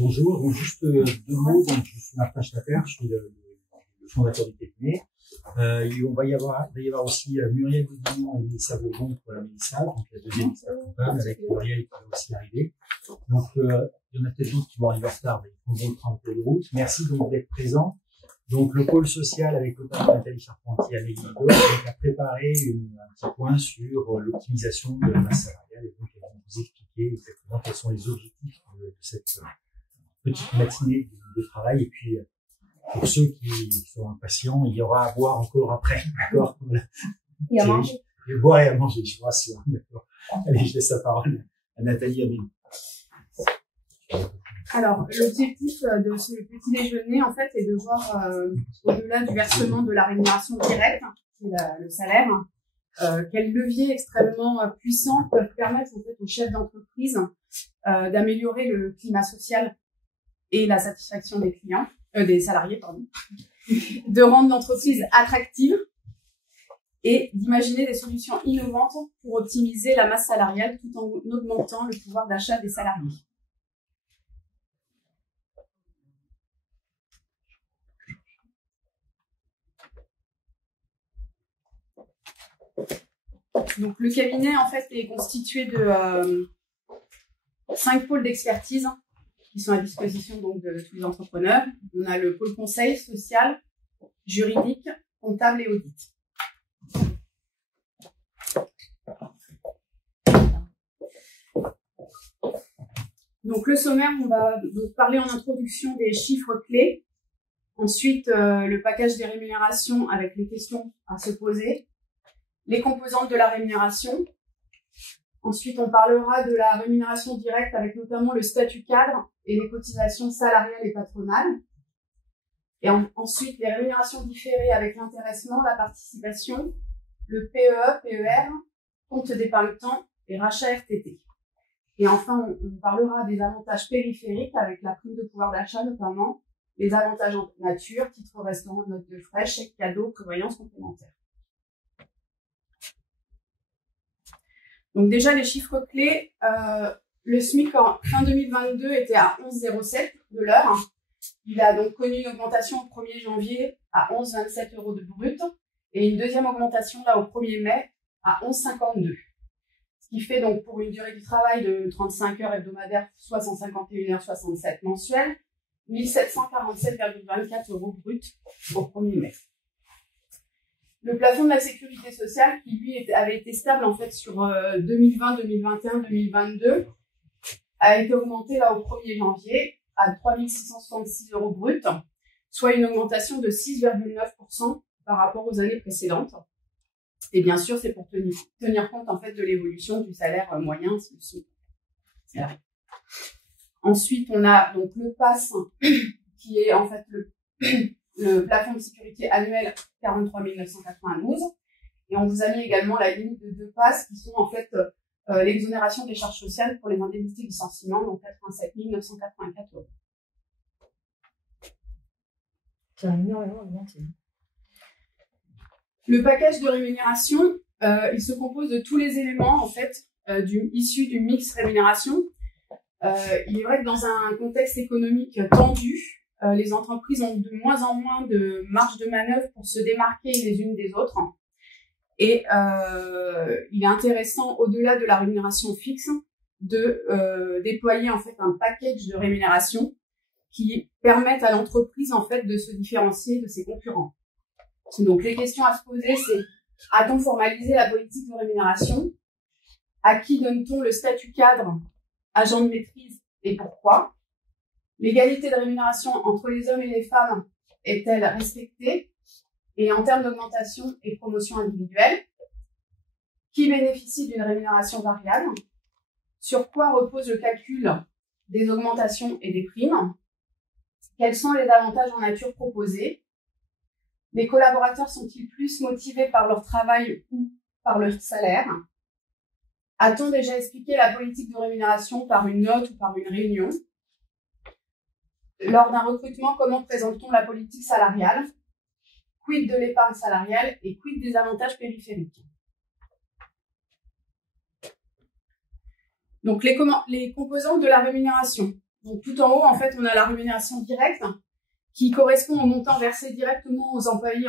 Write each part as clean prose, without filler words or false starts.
Bonjour, donc juste deux mots. Donc, je suis Martin Schnapper, je suis le fondateur du cabinet. Il va y avoir aussi Muriel Boudillon et Mélissa Bourbon pour la Mélissa, donc la deuxième expert comptable avec Muriel qui va aussi arriver. Donc, il y en a peut-être d'autres qui vont arriver en retard, mais ils vont prendre un peu de route. Merci donc d'être présents. Donc, le pôle social avec notamment Nathalie Charpentier et Amélie Hidot a préparé un petit point sur l'optimisation de la masse salariale et donc elles vont vous expliquer exactement quels sont les objectifs de cette petite matinée de travail. Et puis, pour ceux qui sont impatients, il y aura à boire encore après, d'accord? Voilà. Et à manger. Et boire et à manger, je vous rassure, d'accord. Allez, je laisse la parole à Nathalie et Amélie. Alors, l'objectif de ce petit déjeuner, en fait, est de voir, au-delà du versement de la rémunération directe, qui est le salaire, quels leviers extrêmement puissants peuvent permettre, en fait, aux chefs d'entreprise d'améliorer le climat social et la satisfaction des clients, des salariés, pardon, de rendre l'entreprise attractive et d'imaginer des solutions innovantes pour optimiser la masse salariale tout en augmentant le pouvoir d'achat des salariés. Donc, le cabinet, en fait, est constitué de 5 pôles d'expertise qui sont à disposition donc de tous les entrepreneurs. On a le pôle conseil social, juridique, comptable et audit. Donc, le sommaire, on va donc parler en introduction des chiffres clés. Ensuite, le package des rémunérations avec les questions à se poser. Les composantes de la rémunération. Ensuite, on parlera de la rémunération directe avec notamment le statut cadre et les cotisations salariales et patronales. Et ensuite, les rémunérations différées avec l'intéressement, la participation, le PEE, PER, compte d'épargne-temps et rachat RTT. Et enfin, on parlera des avantages périphériques avec la prime de pouvoir d'achat notamment, les avantages en nature, titre restaurant, note de frais, chèque cadeau, prévoyance complémentaire. Donc déjà, les chiffres clés, le SMIC en fin 2022 était à 11,07 de l'heure. Il a donc connu une augmentation au 1er janvier à 11,27 € de brut et une deuxième augmentation là au 1er mai à 11,52. Ce qui fait donc pour une durée du travail de 35 heures hebdomadaires, soit 151,67 h mensuelles, 1747,24 € brut au 1er mai. Le plafond de la sécurité sociale, qui lui avait été stable en fait sur 2020, 2021, 2022, a été augmenté là au 1er janvier à 3666 € brut, soit une augmentation de 6,9% par rapport aux années précédentes. Et bien sûr, c'est pour tenir compte en fait de l'évolution du salaire moyen. Voilà. Ensuite, on a donc le PASS, qui est en fait le plafond de sécurité annuel 43 992. Et on vous a mis également la limite de 2 PASS qui sont en fait l'exonération des charges sociales pour les indemnités de licenciement, donc 87 984 €. Ça a énormément augmenté. Le package de rémunération, il se compose de tous les éléments en fait issus du mix rémunération. Il est vrai que dans un contexte économique tendu, les entreprises ont de moins en moins de marge de manœuvre pour se démarquer les unes des autres. Et il est intéressant, au-delà de la rémunération fixe, de déployer en fait un package de rémunération qui permettent à l'entreprise en fait de se différencier de ses concurrents. Donc les questions à se poser, c'est: a-t-on formalisé la politique de rémunération? À qui donne-t-on le statut cadre, agent de maîtrise, et pourquoi? L'égalité de rémunération entre les hommes et les femmes est-elle respectée? Et en termes d'augmentation et promotion individuelle, qui bénéficie d'une rémunération variable? Sur quoi repose le calcul des augmentations et des primes? Quels sont les avantages en nature proposés? Les collaborateurs sont-ils plus motivés par leur travail ou par leur salaire? A-t-on déjà expliqué la politique de rémunération par une note ou par une réunion? Lors d'un recrutement, comment présente-t-on la politique salariale? Quid de l'épargne salariale et quid des avantages périphériques? Donc, les composantes de la rémunération. Donc tout en haut, en fait, on a la rémunération directe qui correspond au montant versé directement aux employés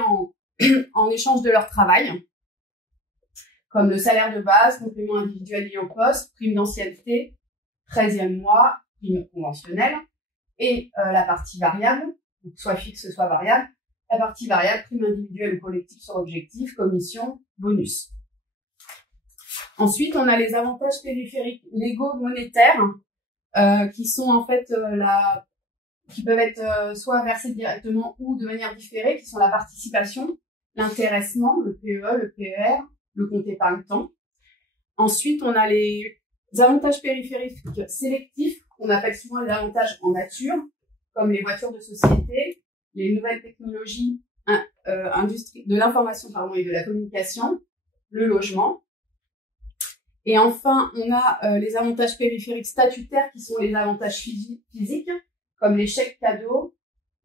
en échange de leur travail, comme le salaire de base, complément individuel lié au poste, prime d'ancienneté, 13e mois, prime conventionnelle, et la partie variable, donc soit fixe, soit variable. La partie variable, prime individuelle ou collective sur objectif, commission, bonus. Ensuite, on a les avantages périphériques légaux monétaires, qui sont en fait qui peuvent être soit versés directement ou de manière différée, qui sont la participation, l'intéressement, le PEE, le PER, le compte épargne-temps. Ensuite, on a les avantages périphériques sélectifs, qu'on appelle souvent les avantages en nature, comme les voitures de société, les nouvelles technologies de l'information et de la communication, le logement. Et enfin, on a les avantages périphériques statutaires qui sont les avantages physiques, comme les chèques cadeaux,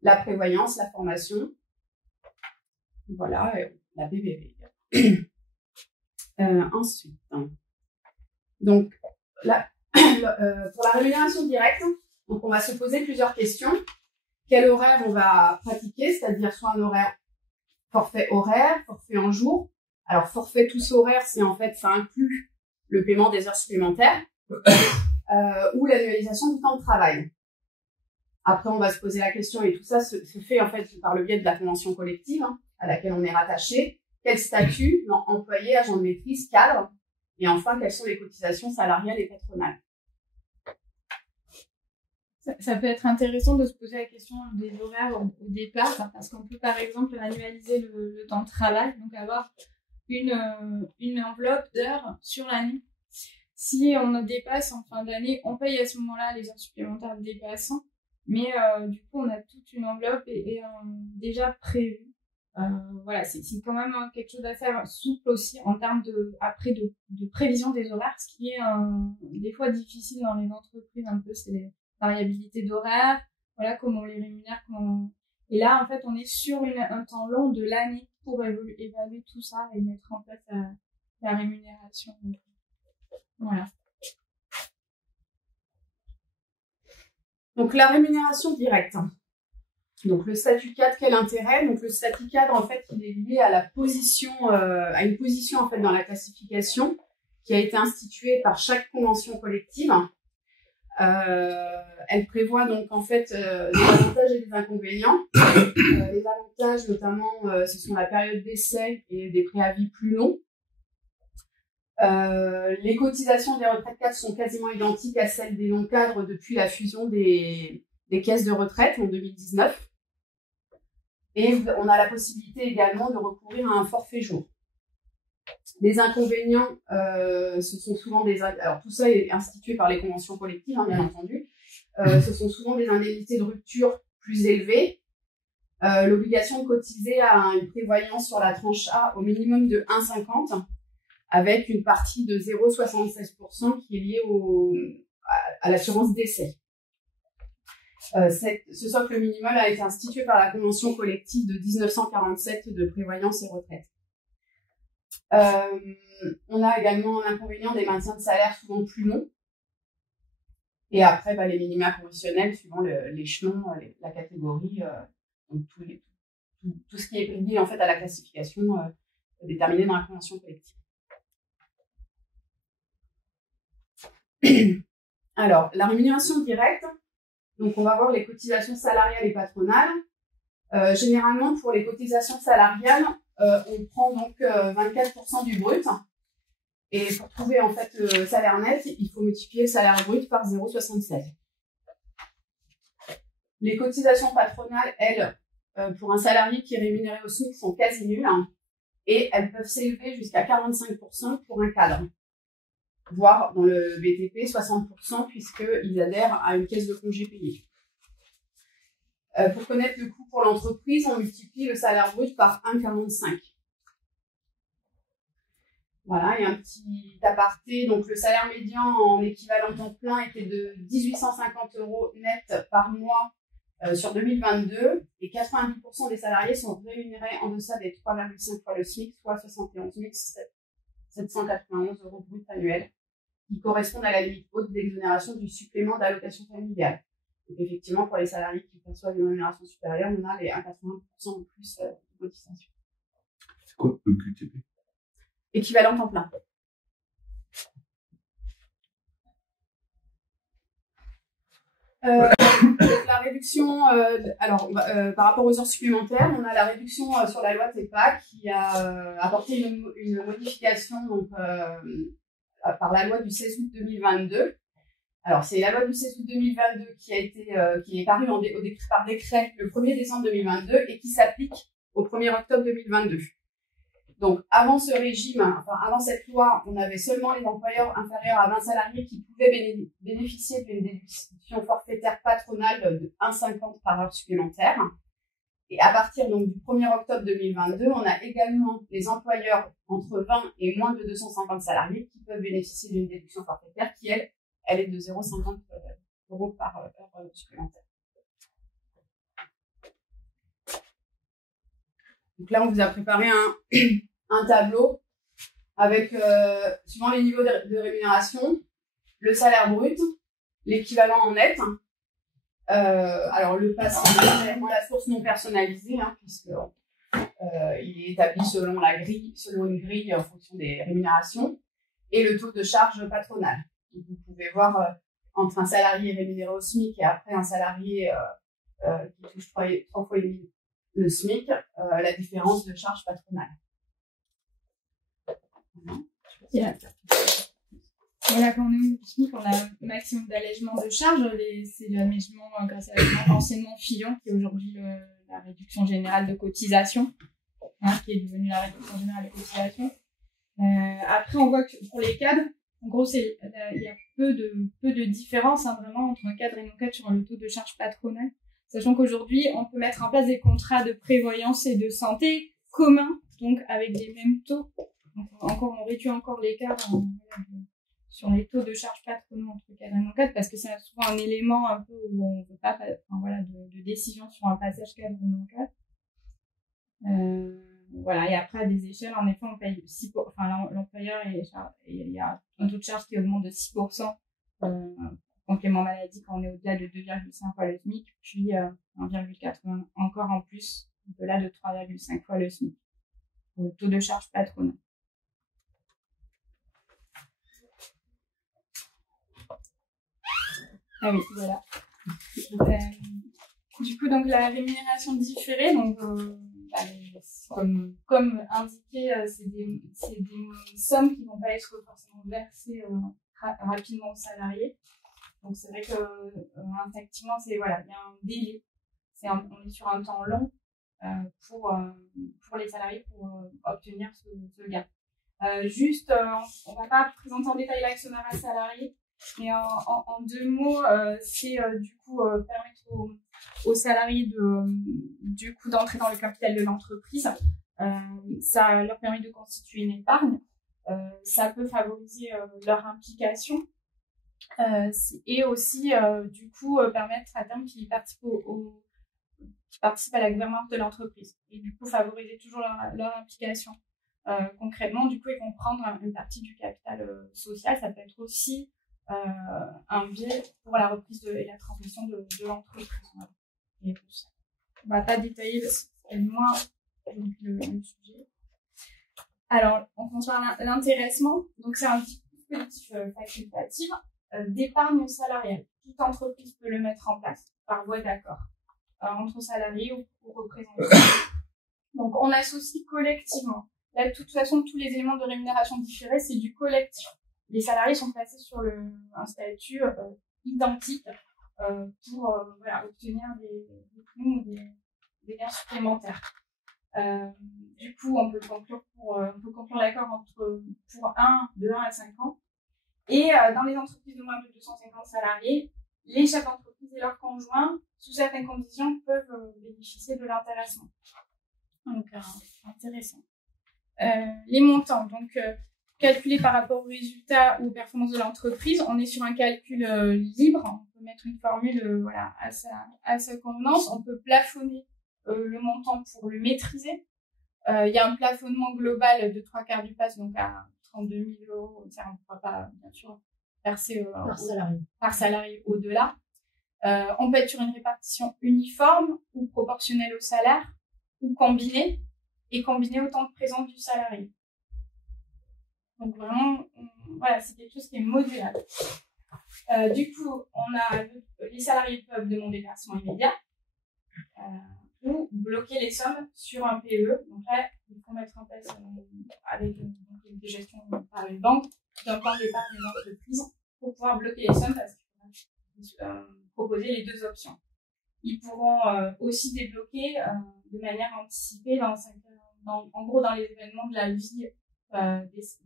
la prévoyance, la formation. Voilà, la BBB. Ensuite, donc là, pour la rémunération directe, donc on va se poser plusieurs questions. Quel horaire on va pratiquer, c'est-à-dire soit un horaire forfait horaire, forfait en jour. Alors forfait tous horaires, c'est en fait ça inclut le paiement des heures supplémentaires ou l'annualisation du temps de travail. Après, on va se poser la question, et tout ça se fait en fait par le biais de la convention collective à laquelle on est rattaché. Quel statut, employé, agent de maîtrise, cadre, et enfin, quelles sont les cotisations salariales et patronales. Ça peut être intéressant de se poser la question des horaires au départ, parce qu'on peut par exemple annualiser le temps de travail, donc avoir une enveloppe d'heures sur l'année. Si on dépasse en fin d'année, on paye à ce moment-là les heures supplémentaires dépassant, mais du coup on a toute une enveloppe et déjà prévue. Voilà, c'est quand même quelque chose d'assez souple aussi en termes de prévision des horaires, ce qui est des fois difficile dans les entreprises un peu, c'est les variabilités d'horaires, voilà, comment on les rémunère, et là en fait on est sur un temps long de l'année pour évaluer tout ça et mettre en place la rémunération. Donc, voilà. Donc la rémunération directe. Donc le statut cadre, quel intérêt? Donc le statut cadre, en fait, il est lié à la position, à une position en fait dans la classification qui a été instituée par chaque convention collective. Elle prévoit donc en fait des avantages et des inconvénients. Les avantages, notamment, ce sont la période d'essai et des préavis plus longs. Les cotisations des retraites cadres sont quasiment identiques à celles des non-cadres depuis la fusion des caisses de retraite en 2019. Et on a la possibilité également de recourir à un forfait jour. Les inconvénients, ce sont souvent alors tout ça est institué par les conventions collectives, bien entendu. Ce sont souvent des indemnités de rupture plus élevées, l'obligation de cotiser à une prévoyance sur la tranche A au minimum de 1,50, avec une partie de 0,76% qui est liée à l'assurance décès. Ce socle minimal a été institué par la convention collective de 1947 de prévoyance et retraite. On a également l'inconvénient des maintiens de salaire souvent plus longs. Et après, les minima conventionnels suivant l'échelon, la catégorie, donc tout ce qui est lié en fait à la classification déterminée dans la convention collective. Alors, la rémunération directe, donc on va voir les cotisations salariales et patronales. Généralement, pour les cotisations salariales, on prend donc 24% du brut. Et pour trouver en fait le salaire net, il faut multiplier le salaire brut par 0,76. Les cotisations patronales, elles, pour un salarié qui est rémunéré au SMIC, sont quasi nulles, et elles peuvent s'élever jusqu'à 45% pour un cadre, voire dans le BTP 60% puisqu'ils adhèrent à une caisse de congés payés. Pour connaître le coût pour l'entreprise, on multiplie le salaire brut par 1,45. Voilà, et un petit aparté, donc le salaire médian en équivalent temps plein était de 1850 € net par mois sur 2022, et 90% des salariés sont rémunérés en deçà des 3,5 fois le SMIC, soit 71 791 € brut annuels, qui correspondent à la limite haute d'exonération du supplément d'allocation familiale. Donc, effectivement, pour les salariés qui perçoivent une rémunération supérieure, on a les 1,80% en plus de cotisation. C'est quoi EQTP? Équivalent temps plein. La réduction, par rapport aux heures supplémentaires, on a la réduction sur la loi TEPA qui a apporté une modification donc, par la loi du 16 août 2022. Alors, c'est la loi du 16 août 2022 qui est parue par décret le 1er décembre 2022 et qui s'applique au 1er octobre 2022. Donc, avant ce régime, avant cette loi, on avait seulement les employeurs inférieurs à 20 salariés qui pouvaient bénéficier d'une déduction forfaitaire patronale de 1,50 par heure supplémentaire. Et à partir donc du 1er octobre 2022, on a également les employeurs entre 20 et moins de 250 salariés qui peuvent bénéficier d'une déduction forfaitaire qui, elle est de 0,50 € par heure supplémentaire. Donc là, on vous a préparé un tableau avec, suivant les niveaux de rémunération, le salaire brut, l'équivalent en net. Alors, le passé, c'est vraiment la source non personnalisée, puisque il est établi selon une grille en fonction des rémunérations, et le taux de charge patronale. Donc, vous pouvez voir entre un salarié rémunéré au SMIC et après un salarié qui touche 3 fois et demi le SMIC, la différence de charge patronale. Voilà, quand on est au SMIC, on a un maximum d'allègement de charges. C'est l'allègement grâce à l'allègement anciennement Fillon, qui est aujourd'hui la réduction générale de cotisation, qui est devenue la réduction générale de cotisation. Après, on voit que pour les cadres, en gros, il y a peu de différence vraiment entre un cadre et non-cadre sur le taux de charge patronale. Sachant qu'aujourd'hui, on peut mettre en place des contrats de prévoyance et de santé communs, donc avec les mêmes taux. Donc, on réduit encore l'écart sur les taux de charge patronaux entre cadre et non-cadre, parce que c'est souvent un élément un peu où on ne veut pas de décision sur un passage cadre ou non-cadre. Et après, à des échelles, en effet, on paye 6%, l'employeur, il y a un taux de charge qui augmente de 6%. Complément maladie quand on est au-delà de 2,5 fois le SMIC, puis 1,80 encore en plus, au-delà de 3,5 fois le SMIC. Le taux de charge patronale. Ah oui, voilà. Du coup, donc la rémunération différée, donc comme indiqué, c'est des sommes qui vont pas être forcément versées rapidement aux salariés. Donc c'est vrai que effectivement, il y a un délai. On est sur un temps long pour les salariés pour obtenir ce gain. On va pas présenter en détail l'actionnariat salarié, mais en 2 mots, c'est du coup permettre aux salariés d'entrer dans le capital de l'entreprise. Ça leur permet de constituer une épargne. Ça peut favoriser leur implication. Et aussi permettre à terme qu'ils participent à la gouvernance de l'entreprise et du coup favoriser toujours leur implication. Concrètement, du coup, ils vont prendre une partie du capital social. Ça peut être aussi un biais pour la reprise et la transmission de l'entreprise. Et on va pas détailler parce que c'est moins le sujet. Alors, on commence par l'intéressement. Donc, c'est un dispositif facultatif d'épargne salariale. Toute entreprise peut le mettre en place par voie d'accord entre salariés ou représentants. Donc, on associe collectivement. Là, de toute façon, tous les éléments de rémunération différés, c'est du collectif. Les salariés sont placés sur un statut identique pour obtenir des primes ou des gains supplémentaires. Du coup, on peut conclure l'accord pour 1 à 5 ans. Et dans les entreprises de moins de 250 salariés, les chefs d'entreprise et leurs conjoints, sous certaines conditions, peuvent bénéficier de l'intéressement. Donc, intéressant. Les montants, donc calculés par rapport aux résultats ou aux performances de l'entreprise, on est sur un calcul libre. On peut mettre une formule à sa convenance. On peut plafonner le montant pour le maîtriser. Il y a un plafonnement global de 3/4 du PAS, donc à 32 000 €. Ça, on ne pourra pas, bien sûr, verser par salarié au-delà. On peut être sur une répartition uniforme ou proportionnelle au salaire, ou combinée, et combinée au temps de présence du salarié. Donc vraiment, voilà, c'est quelque chose qui est modulable. Du coup, les salariés peuvent demander le versement immédiat ou bloquer les sommes sur un PE. Donc là, il faut mettre en place avec une gestion par une banque d'un plan d'épargne d'entreprise pour pouvoir bloquer les sommes parce qu'il faut proposer les deux options. Ils pourront aussi débloquer de manière anticipée en gros dans les événements de la vie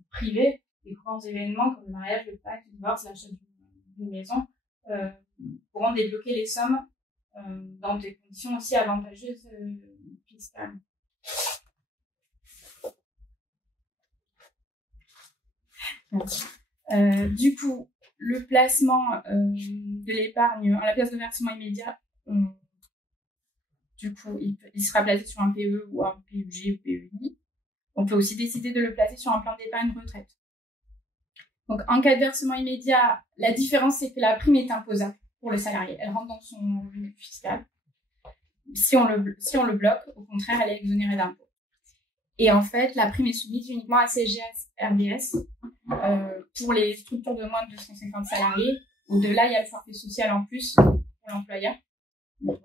privée, les grands événements comme le mariage, le Pâques, le divorce, l'achat d'une maison, pourront débloquer les sommes dans des conditions aussi avantageuses fiscalement. Du coup, le placement de l'épargne à la place de versement immédiat, du coup, il sera placé sur un PE ou un PUG ou PEI. On peut aussi décider de le placer sur un plan d'épargne retraite. Donc, en cas de versement immédiat, la différence, c'est que la prime est imposable pour le salarié. Elle rentre dans son revenu fiscal. Si on le bloque, au contraire, elle est exonérée d'impôt. Et en fait, la prime est soumise uniquement à CGA-RDS pour les structures de moins de 250 salariés. Au-delà, il y a le forfait social en plus pour l'employeur. Bon,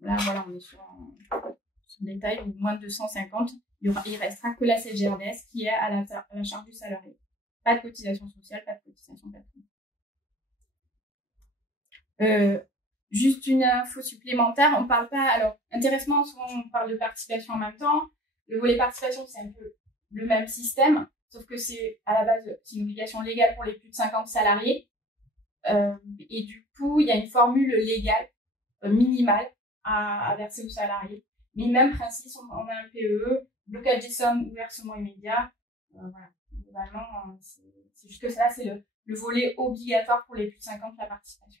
là, voilà, on est sur détail, ou moins de 250, il restera que la CGRDS qui est à la charge du salarié. Pas de cotisation sociale, pas de cotisation patronale. Juste une info supplémentaire, on parle pas, alors, intéressant, souvent on parle de participation en même temps. Le volet participation, c'est un peu le même système, sauf que c'est, à la base, c'est une obligation légale pour les plus de 50 salariés. Et du coup, il y a une formule légale, minimale, à verser aux salariés. Mais même principe, on a un PE, blocage des sommes ou versement immédiat. Voilà. Globalement, c'est juste que ça, c'est le volet obligatoire pour les plus de 50, la participation.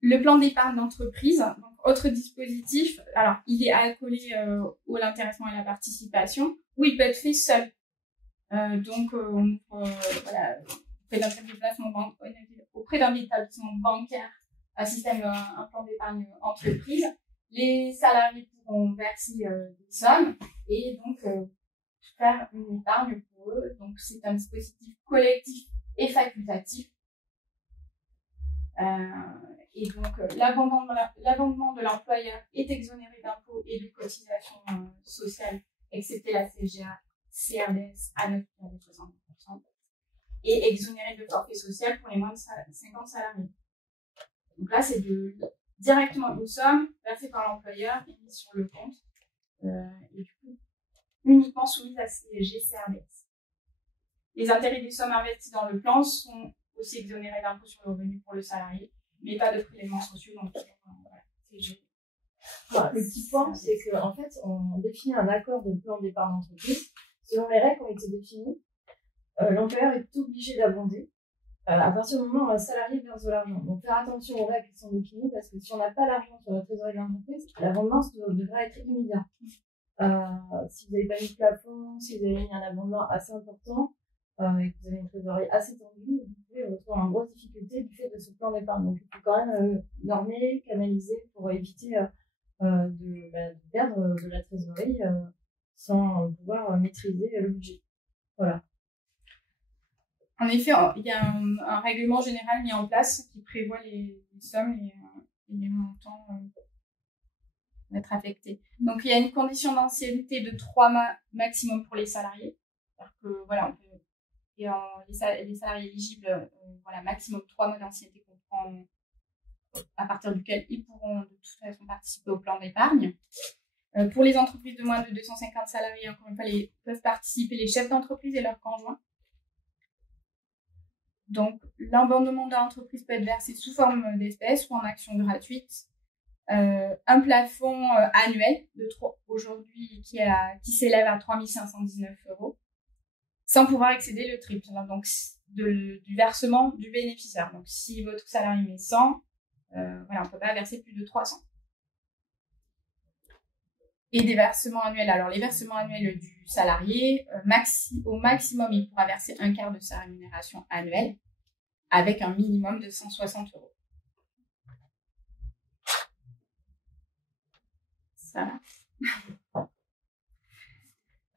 Le plan d'épargne d'entreprise, donc autre dispositif, alors il est accolé à l'intéressement et la participation, ou il peut être fait seul. Voilà, auprès d'un établissement bancaire, un système, un plan d'épargne entreprise, les salariés pourront verser des sommes et donc faire une épargne pour eux. Donc c'est un dispositif collectif et facultatif. Et donc l'abondement de l'employeur est exonéré d'impôts et de cotisations sociales, excepté la CGA, CRDS à 9,70%, et exonéré de forfait social pour les moins de 50 salariés. Donc là, c'est directement une somme versée par l'employeur et mise sur le compte, et du coup, uniquement soumise à CGCRDS. Les intérêts des sommes investies dans le plan sont aussi exonérés d'impôts sur le revenu pour le salarié, mais pas de prélèvements sociaux, donc voilà, CG. Voilà, le petit point, c'est qu'en fait, on définit un accord de plan d'épargne d'entreprise. Selon les règles qui ont été définies, l'employeur est obligé d'abonder à partir du moment où un salarié verse de l'argent. Donc, faire attention aux règles qui sont définies, parce que si on n'a pas l'argent sur la trésorerie de l'entreprise, l'abondement devrait être immédiat. Si vous n'avez pas mis de plafond, si vous avez mis un abondement assez important, et que vous avez une trésorerie assez tendue, vous pouvez vous retrouver en grosse difficulté du fait de ce plan d'épargne. Donc, il faut quand même normer, canaliser pour éviter de perdre de la trésorerie sans pouvoir maîtriser le budget. Voilà. En effet, il y a un règlement général mis en place qui prévoit les sommes et les montants à être affectés. Donc, il y a une condition d'ancienneté de 3 mois maximum pour les salariés. C'est-à-dire que, voilà, on peut, les salariés éligibles, voilà, maximum 3 mois d'ancienneté à partir duquel ils pourront de toute façon participer au plan d'épargne. Pour les entreprises de moins de 250 salariés, encore une fois, peuvent participer les chefs d'entreprise et leurs conjoints. Donc, l'abondement de l'entreprise peut être versé sous forme d'espèces ou en actions gratuites. Un plafond annuel aujourd'hui qui s'élève à 3 519 €, sans pouvoir excéder le triple, donc du versement du bénéficiaire. Donc, si votre salarié met 100, voilà, on ne peut pas verser plus de 300. Et des versements annuels. Alors, les versements annuels du salarié, au maximum, il pourra verser un quart de sa rémunération annuelle. avec un minimum de 160 €. Ça va.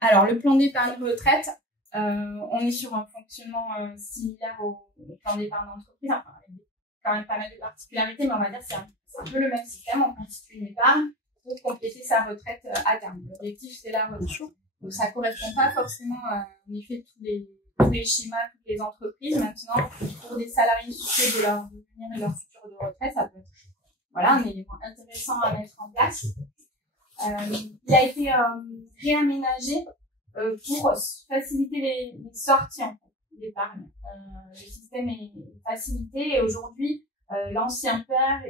Alors, le plan d'épargne retraite, on est sur un fonctionnement similaire au plan d'épargne d'entreprise, enfin, avec quand même pas mal de particularités, mais on va dire que c'est un peu le même système. On constitue une épargne pour compléter sa retraite à terme. L'objectif, c'est la retraite. Donc, ça correspond pas forcément en effet tous les schémas, toutes les entreprises. Maintenant, pour des salariés soucieux de leur devenir et leur futur de retraite, ça peut être un élément intéressant à mettre en place. Il a été réaménagé pour faciliter les sorties en fait, d'épargne. Le système est facilité et aujourd'hui, l'ancien père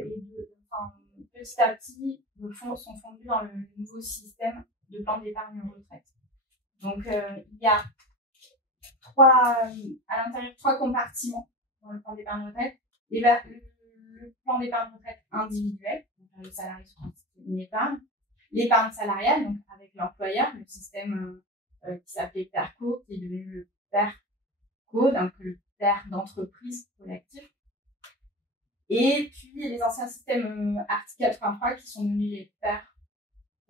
petit à petit sont fondus dans le nouveau système de plan d'épargne retraite. Donc, il y a à l'intérieur 3 compartiments dans le plan d'épargne retraite. Le plan d'épargne retraite individuel, donc le salarié se constitue une épargne. L'épargne salariale, donc avec l'employeur, le système qui s'appelait PERCO, qui est devenu le PERCO, donc le père d'entreprise collective. Et puis les anciens systèmes article 83 qui sont devenus les PER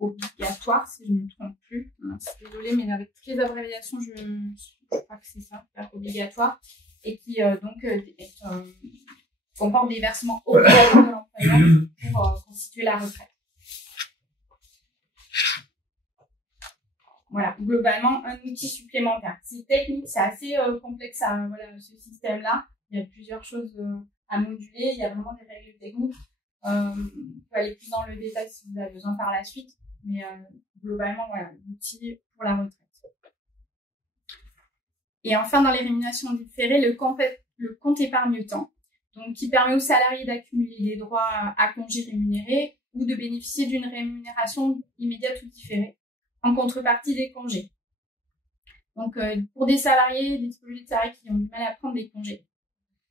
obligatoires, si je ne me trompe plus. Désolée, mais avec toutes les abréviations, je crois que c'est ça, PER obligatoire, et qui comporte des versements obligatoires de l'employeur pour constituer la retraite. Voilà, globalement, un outil supplémentaire. C'est technique, c'est assez complexe, ce système-là. Il y a plusieurs choses à moduler, il y a vraiment des règles techniques. On peut aller plus dans le détail si vous avez besoin par la suite, mais globalement, l'outil pour la retraite. Et enfin, dans les rémunérations différées, le compte épargne-temps, donc qui permet aux salariés d'accumuler des droits à congés rémunérés ou de bénéficier d'une rémunération immédiate ou différée en contrepartie des congés. Donc, pour des salariés, des typologies de salariés qui ont du mal à prendre des congés,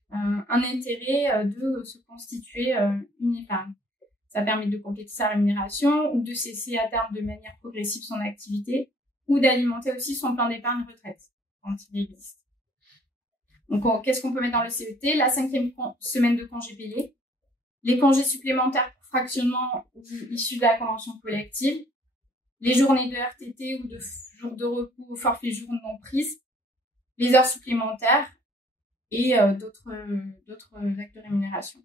un intérêt de se constituer une épargne. Ça permet de compléter sa rémunération ou de cesser à terme de manière progressive son activité ou d'alimenter aussi son plan d'épargne retraite quand il existe. Donc, qu'est-ce qu'on peut mettre dans le CET? La 5e semaine de congés payés, les congés supplémentaires pour fractionnement ou issus de la convention collective, les journées de RTT ou de jours de repos au forfait jour non prises, les heures supplémentaires et d'autres actes de rémunération.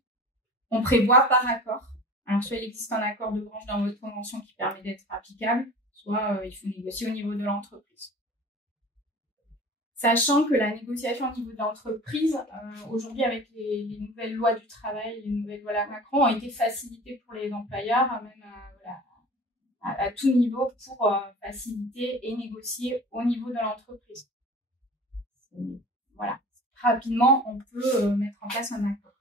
On prévoit par accord. Alors, soit il existe un accord de branche dans votre convention qui permet d'être applicable, soit il faut négocier au niveau de l'entreprise. Sachant que la négociation au niveau de l'entreprise, aujourd'hui avec les nouvelles lois du travail, les nouvelles lois Macron, ont été facilitées pour les employeurs, même à tout niveau pour faciliter et négocier au niveau de l'entreprise. Voilà. Rapidement, on peut mettre en place un accord.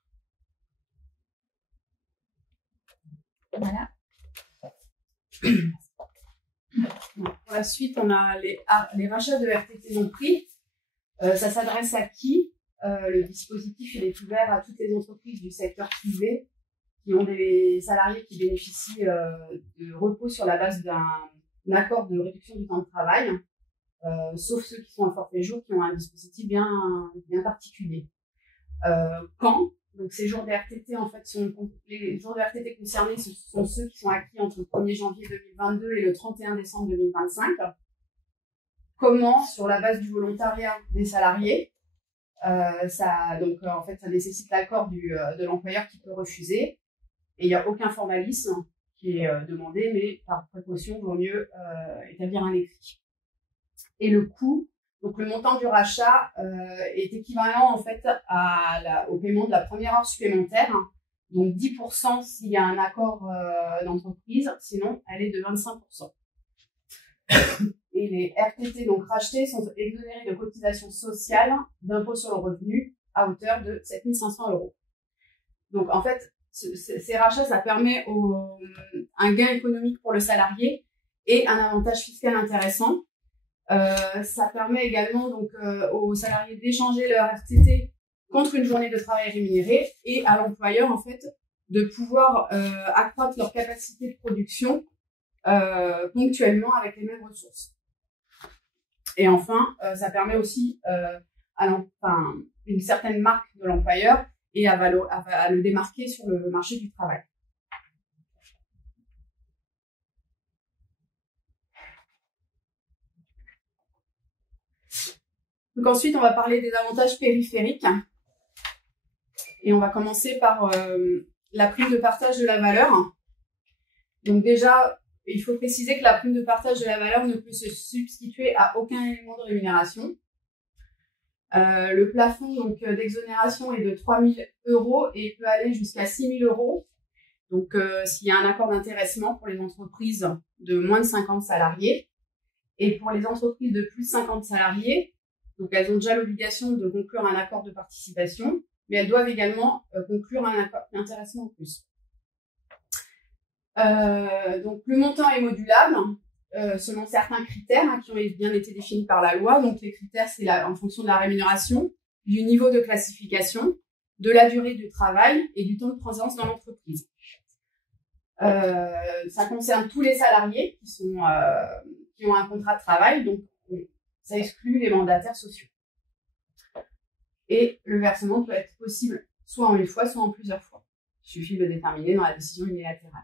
Voilà. Pour la suite, on a les rachats de RTT non pris. Ça s'adresse à qui? Le dispositif il est ouvert à toutes les entreprises du secteur privé qui ont des salariés qui bénéficient de repos sur la base d'un accord de réduction du temps de travail, sauf ceux qui sont à forfait jour, qui ont un dispositif bien particulier. Quand? Donc ces jours de RTT, en fait, les jours de RTT concernés, ce sont ceux qui sont acquis entre le 1er janvier 2022 et le 31 décembre 2025. Comment? Sur la base du volontariat des salariés. Ça nécessite l'accord de l'employeur qui peut refuser. Et il n'y a aucun formalisme qui est demandé, mais par précaution, il vaut mieux établir un écrit. Et le coût, donc le montant du rachat est équivalent en fait au paiement de la première heure supplémentaire. Donc 10% s'il y a un accord d'entreprise, sinon elle est de 25%. Et les RTT donc rachetés sont exonérés de cotisations sociales, d'impôt sur le revenu à hauteur de 7 500 €. Donc en fait, ces rachats, ça permet un gain économique pour le salarié et un avantage fiscal intéressant. Ça permet également donc aux salariés d'échanger leur RTT contre une journée de travail rémunérée et à l'employeur en fait de pouvoir accroître leur capacité de production ponctuellement avec les mêmes ressources. Et enfin, ça permet aussi une certaine marque de l'employeur et à le démarquer sur le marché du travail. Donc ensuite, on va parler des avantages périphériques. Et on va commencer par la prime de partage de la valeur. Donc déjà, il faut préciser que la prime de partage de la valeur ne peut se substituer à aucun élément de rémunération. Le plafond d'exonération est de 3 000 € et peut aller jusqu'à 6 000 €. Donc, s'il y a un accord d'intéressement pour les entreprises de moins de 50 salariés et pour les entreprises de plus de 50 salariés, donc elles ont déjà l'obligation de conclure un accord de participation, mais elles doivent également conclure un accord d'intéressement en plus. Donc, le montant est modulable selon certains critères qui ont bien été définis par la loi. Donc, les critères, c'est en fonction de la rémunération, du niveau de classification, de la durée du travail et du temps de présence dans l'entreprise. Ça concerne tous les salariés qui ont un contrat de travail, donc ça exclut les mandataires sociaux. Et le versement peut être possible soit en une fois, soit en plusieurs fois. Il suffit de le déterminer dans la décision unilatérale.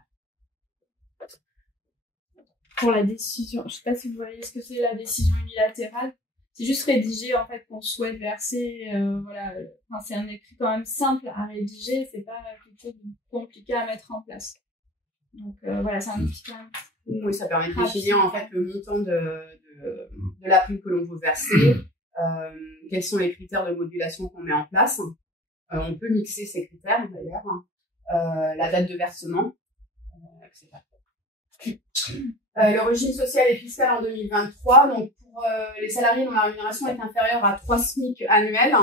Pour la décision, je ne sais pas si vous voyez ce que c'est la décision unilatérale. C'est juste rédiger en fait qu'on souhaite verser. Voilà. Enfin, c'est un écrit quand même simple à rédiger. C'est pas quelque chose de compliqué à mettre en place. Donc voilà, c'est un outil quand même. Oui, ça permet de définir en fait le montant de la prime que l'on veut verser. Quels sont les critères de modulation qu'on met en place. On peut mixer ces critères d'ailleurs. La date de versement, etc. Le régime social et fiscal en 2023. Donc pour les salariés dont la rémunération est inférieure à 3 SMIC annuels,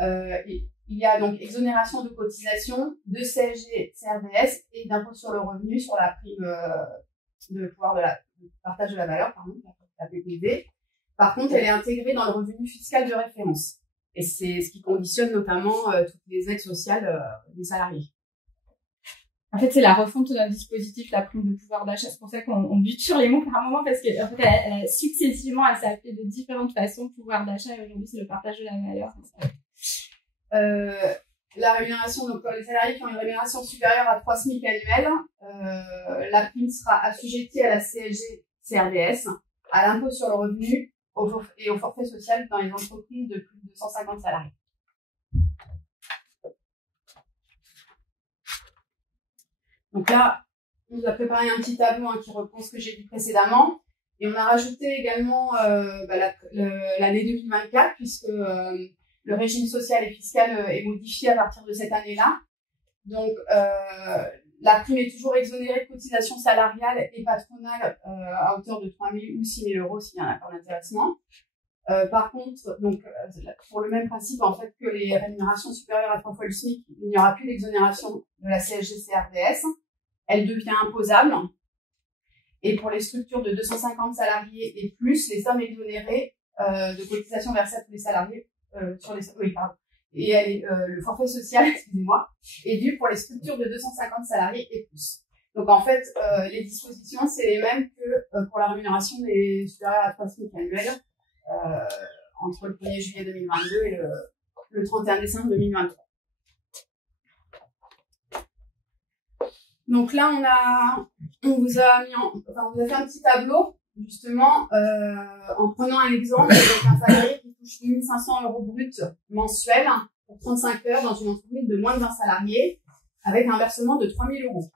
il y a donc exonération de cotisation, de CSG, CRDS et d'impôt sur le revenu sur la prime de partage de la valeur, la PPV. Par contre, elle est intégrée dans le revenu fiscal de référence. Et c'est ce qui conditionne notamment toutes les aides sociales des salariés. En fait, c'est la refonte d'un dispositif, la prime de pouvoir d'achat. C'est pour ça qu'on bute sur les mots par un moment, parce que en fait, successivement, elle s'est appelée de différentes façons, pouvoir d'achat, et aujourd'hui, c'est le partage de la valeur. La rémunération, donc les salariés qui ont une rémunération supérieure à 3 SMIC annuels, la prime sera assujettie à la CSG, CRDS, à l'impôt sur le revenu et au forfait social dans les entreprises de plus de 150 salariés. Donc là, on nous a préparé un petit tableau qui reprend ce que j'ai dit précédemment. Et on a rajouté également l'année 2024, puisque le régime social et fiscal est modifié à partir de cette année-là. Donc, la prime est toujours exonérée de cotisations salariales et patronales à hauteur de 3 000 ou 6 000 € s'il y a un accord d'intéressement. Par contre, donc, pour le même principe en fait que les rémunérations supérieures à 3 fois le SMIC, il n'y aura plus d'exonération de la CSG-CRDS. Elle devient imposable. Et pour les structures de 250 salariés et plus, les sommes exonérées de cotisations versées à tous les salariés Et le forfait social, excusez-moi, est dû pour les structures de 250 salariés et plus. Donc en fait, les dispositions, c'est les mêmes que pour la rémunération des supérieurs à 3 SMIC annuels entre le 1er juillet 2022 et le 31 décembre 2023. Donc là, on vous a fait un petit tableau, justement, en prenant un exemple avec un salarié qui touche 1 500 € brut mensuel pour 35 heures dans une entreprise de moins de 20 salariés avec un versement de 3 000 €.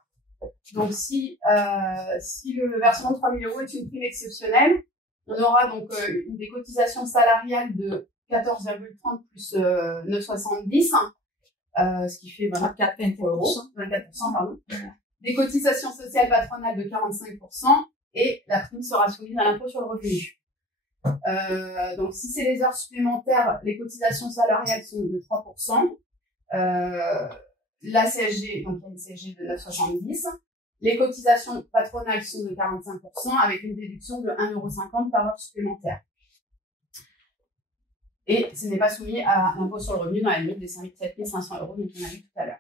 Donc si le versement de 3 000 € est une prime exceptionnelle, on aura donc des cotisations salariales de 14,30 plus 9,70, ce qui fait 24 €, 24%, pardon. Des cotisations sociales patronales de 45% et la prime sera soumise à l'impôt sur le revenu. Donc si c'est les heures supplémentaires, les cotisations salariales sont de 3%, la CSG, donc il y a une CSG de 9,70, les cotisations patronales sont de 45% avec une déduction de 1,50 € par heure supplémentaire. Et ce n'est pas soumis à l'impôt sur le revenu dans la limite des 7 500 € dont on a vu tout à l'heure.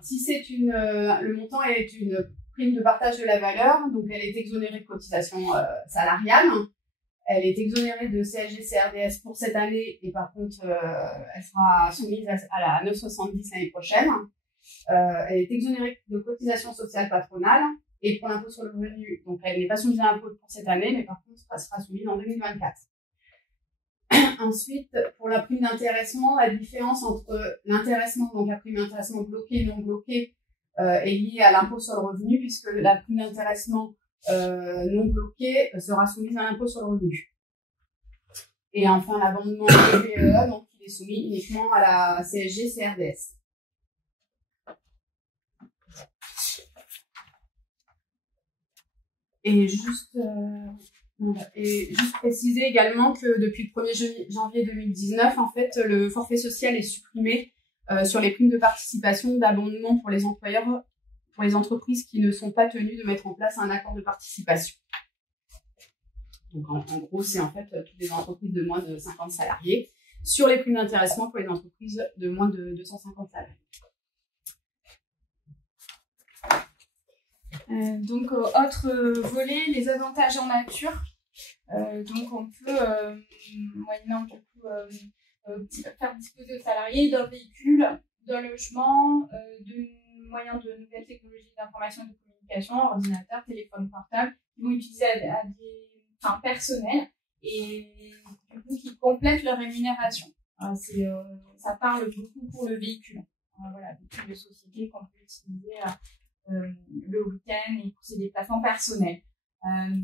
Si le montant est une prime de partage de la valeur, donc elle est exonérée de cotisations salariales, Elle est exonérée de CSG, CRDS pour cette année et par contre, elle sera soumise à la 9,70 l'année prochaine. Elle est exonérée de cotisations sociales patronales et pour l'impôt sur le revenu. Donc, elle n'est pas soumise à l'impôt pour cette année, mais par contre, elle sera soumise en 2024. Ensuite, pour la prime d'intéressement, la différence entre l'intéressement, donc la prime d'intéressement bloquée et non bloquée, est liée à l'impôt sur le revenu, puisque la prime d'intéressement non bloquée sera soumise à l'impôt sur le revenu. Et enfin, l'abondement PPE, donc il est soumis uniquement à la CSG, CRDS. Et juste préciser également que depuis le 1er janvier 2019, en fait, le forfait social est supprimé sur les primes de participation d'abondement pour les employeurs, pour les entreprises qui ne sont pas tenues de mettre en place un accord de participation. Donc, en gros, c'est en fait toutes les entreprises de moins de 50 salariés sur les primes d'intéressement pour les entreprises de moins de 250 salariés. Donc, autre volet, les avantages en nature. Donc, on peut, moyennant du coup, faire disposer aux salariés d'un véhicule, d'un logement, de moyens de nouvelles technologies d'information et de communication, ordinateur, téléphone portable, qui vont utiliser à des fins personnelles et du coup qui complètent leur rémunération. Ça parle beaucoup pour le véhicule. Voilà, véhicule de société qu'on peut utiliser le week-end et pour ses déplacements personnels.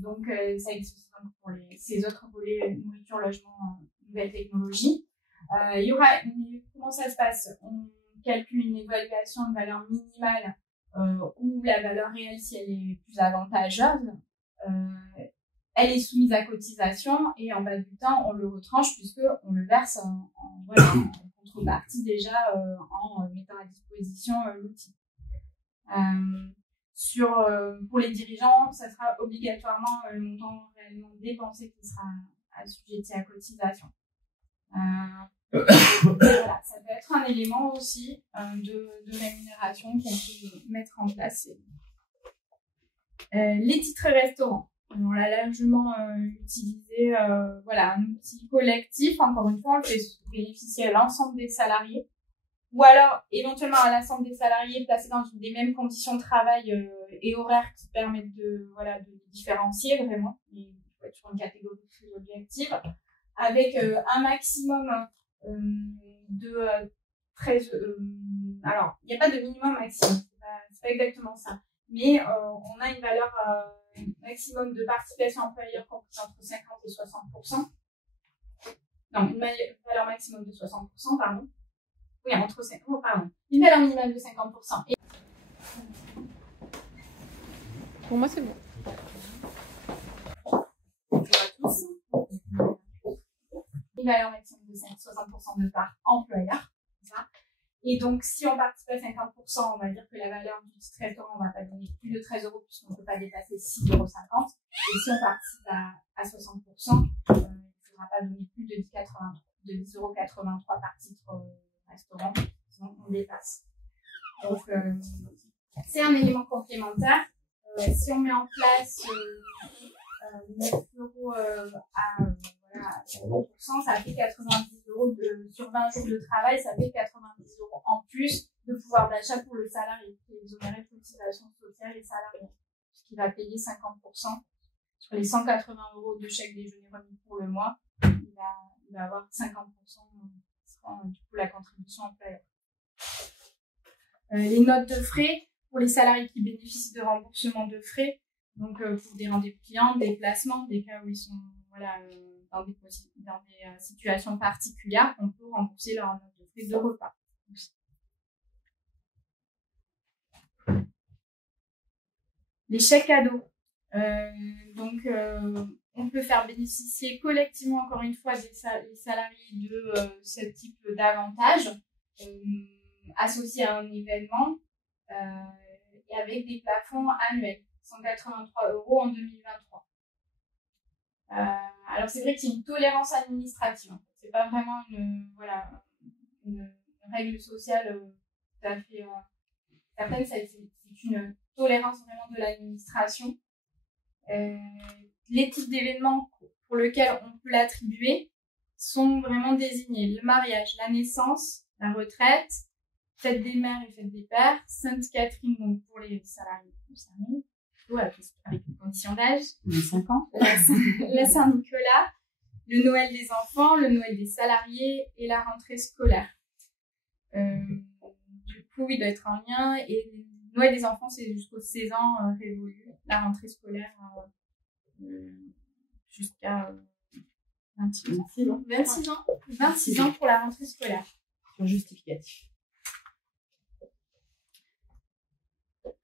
Donc, ça existe pour ces autres volets, nourriture, logement, nouvelles technologies. Il y aura comment ça se passe? On calcule une évaluation de valeur minimale ou la valeur réelle si elle est plus avantageuse. Elle est soumise à cotisation et en bas du temps, on le retranche puisqu'on le verse en contrepartie déjà en mettant à disposition l'outil. Pour les dirigeants, ça sera obligatoirement le montant réellement dépensé qui sera assujetti à cotisation. Voilà, ça peut être un élément aussi de rémunération qu'on peut mettre en place. Les titres restaurants. On l'a largement utilisé, voilà, un outil collectif. Encore une fois, on le fait bénéficier à l'ensemble des salariés. Ou alors, éventuellement, à l'ensemble des salariés placés dans des mêmes conditions de travail et horaires qui permettent de différencier vraiment. Il faut être sur une catégorie plus objective. Avec un maximum de 13... alors, il n'y a pas de minimum maximum. C'est pas exactement ça. Mais on a une valeur maximum de participation employeur comprise entre 50 et 60%. Non, une valeur maximum de 60%, pardon. Oui, entre 50%, pardon. Une valeur minimale de 50%. Et... Pour moi, c'est bon. Bonjour à tous. Une valeur maximum de 60% de part employeur. Ça. Et donc, si on participe à 50%, on va dire que la valeur du titre restaurant, on ne va pas donner plus de 13 € puisqu'on ne peut pas dépasser 6,50 €. Et si on participe à 60%, il ne faudra pas donner plus de 10,83 € par titre restaurant, sinon on dépasse. Donc, c'est un élément complémentaire. Si on met en place 9 € à 50%, ça fait 90 € sur 20 jours de travail, ça fait 90 € en plus de pouvoir d'achat pour le salarié, qui est exonéré de cotisation sociale et salariale, puisqu'il va payer 50% sur les 180 € de chèque déjeuner remis pour le mois, il va avoir 50% du coup la contribution employeur. Les notes de frais pour les salariés qui bénéficient de remboursement de frais, donc pour des rendez-vous clients, des placements, des cas où ils sont dans des situations particulières, on peut rembourser leur note de frais de repas. Les chèques cadeaux. On peut faire bénéficier collectivement, encore une fois, les salariés de ce type d'avantages associés à un événement et avec des plafonds annuels, 183 € en 2023. Alors c'est vrai que c'est une tolérance administrative. C'est pas vraiment une règle sociale tout à fait certaine. C'est une tolérance vraiment de l'administration. Les types d'événements pour lesquels on peut l'attribuer sont vraiment désignés. Le mariage, la naissance, la retraite, fête des mères et fête des pères, Sainte-Catherine, donc pour les salariés concernés, avec une condition d'âge, 5 ans. la Saint-Nicolas, le Noël des enfants, le Noël des salariés et la rentrée scolaire. Du coup, il doit être en lien. Et le Noël des enfants, c'est jusqu'aux 16 ans révolu. La rentrée scolaire, jusqu'à 26 ans. 26 ans pour la rentrée scolaire. Sur justificatif.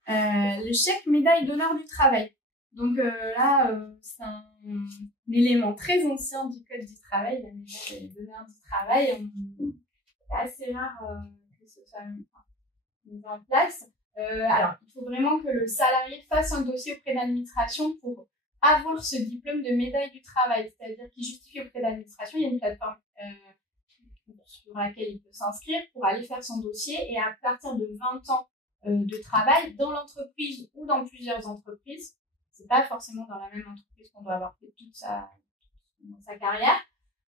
Le chèque médaille d'honneur du travail. Donc c'est un élément très ancien du Code du travail, la médaille d'honneur du travail. C'est assez rare que ce soit mis en place. Alors, il faut vraiment que le salarié fasse un dossier auprès de l'administration pour avoir ce diplôme de médaille du travail, c'est-à-dire qu'il justifie auprès de l'administration. Il y a une plateforme sur laquelle il peut s'inscrire pour aller faire son dossier, et à partir de 20 ans de travail dans l'entreprise ou dans plusieurs entreprises, c'est pas forcément dans la même entreprise qu'on doit avoir fait toute sa carrière,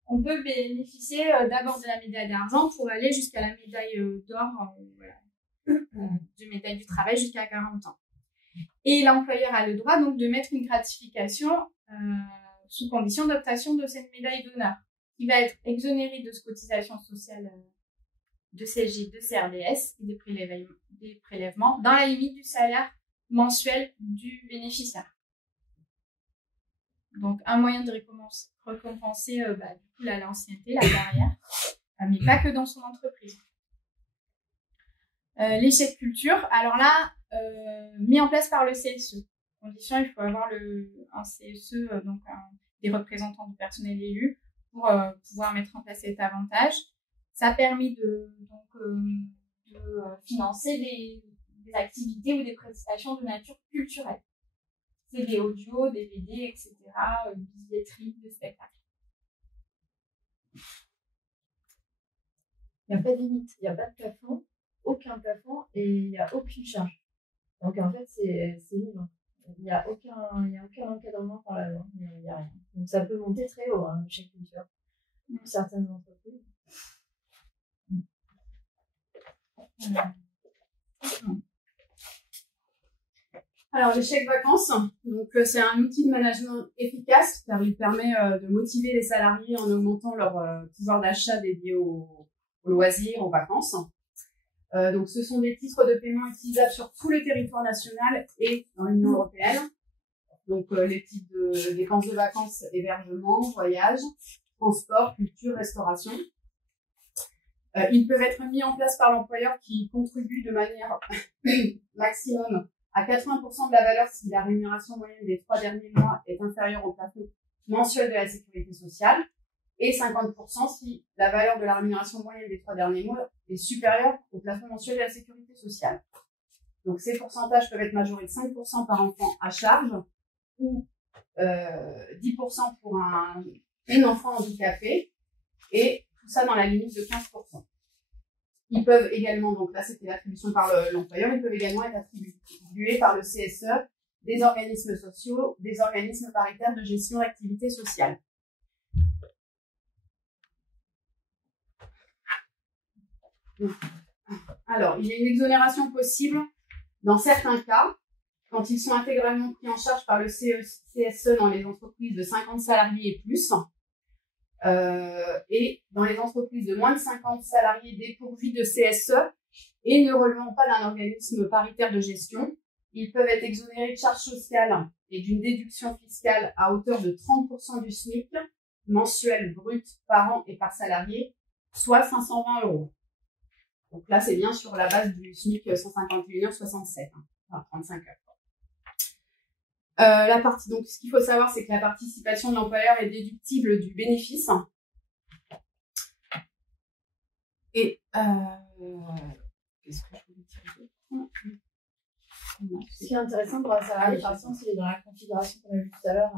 on peut bénéficier d'abord de la médaille d'argent pour aller jusqu'à la médaille d'or, de médaille du travail jusqu'à 40 ans. Et l'employeur a le droit donc de mettre une gratification sous condition d'obtention de cette médaille d'honneur, qui va être exonérée de cotisations sociales de CSG, de CRDS et des prélèvements dans la limite du salaire mensuel du bénéficiaire. Donc, un moyen de récompenser du coup, l'ancienneté, la carrière, mais pas que dans son entreprise. Les chèques culture, alors là, mis en place par le CSE. Condition, il faut avoir un CSE, donc des représentants du personnel élu, pour pouvoir mettre en place cet avantage. Ça a permis de financer des activités ou des prestations de nature culturelle. CD audio, DVD, etc., billetterie, des spectacles. Il n'y a pas de limite, il n'y a pas de plafond, aucun plafond, et il n'y a aucune charge. Donc en fait, c'est libre. Il n'y a aucun encadrement par la loi, il n'y a rien. Donc ça peut monter très haut, le chèque culture, pour certaines entreprises. Alors, le chèque vacances, donc c'est un outil de management efficace car il permet de motiver les salariés en augmentant leur pouvoir d'achat dédié aux loisirs, aux vacances. Donc, ce sont des titres de paiement utilisables sur tout le territoire national et dans l'Union européenne. Donc, les types de dépenses de vacances, hébergement, voyage, transport, culture, restauration. Ils peuvent être mis en place par l'employeur qui contribue de manière maximum à 80% de la valeur si la rémunération moyenne des 3 derniers mois est inférieure au plafond mensuel de la sécurité sociale, et 50% si la valeur de la rémunération moyenne des 3 derniers mois est supérieure au plafond mensuel de la sécurité sociale. Donc ces pourcentages peuvent être majorés de 5% par enfant à charge ou 10% pour un enfant handicapé, et tout ça dans la limite de 15%. Ils peuvent également, donc là c'était l'attribution par l'employeur, ils peuvent également être attribués par le CSE, des organismes sociaux, des organismes paritaires de gestion d'activités sociales. Alors, il y a une exonération possible dans certains cas, quand ils sont intégralement pris en charge par le CSE dans les entreprises de 50 salariés et plus, et dans les entreprises de moins de 50 salariés dépourvues de CSE et ne relevant pas d'un organisme paritaire de gestion, ils peuvent être exonérés de charges sociales et d'une déduction fiscale à hauteur de 30% du SMIC mensuel brut par an et par salarié, soit 520 €. Donc là, c'est bien sur la base du SMIC 151,67 €, enfin 35 heures. Donc, ce qu'il faut savoir, c'est que la participation de l'employeur est déductible du bénéfice. Et qu'est-ce que je voulais dire? Ce qui est intéressant pour un salarié, par exemple, s'il est dans la configuration qu'on a vu tout à l'heure,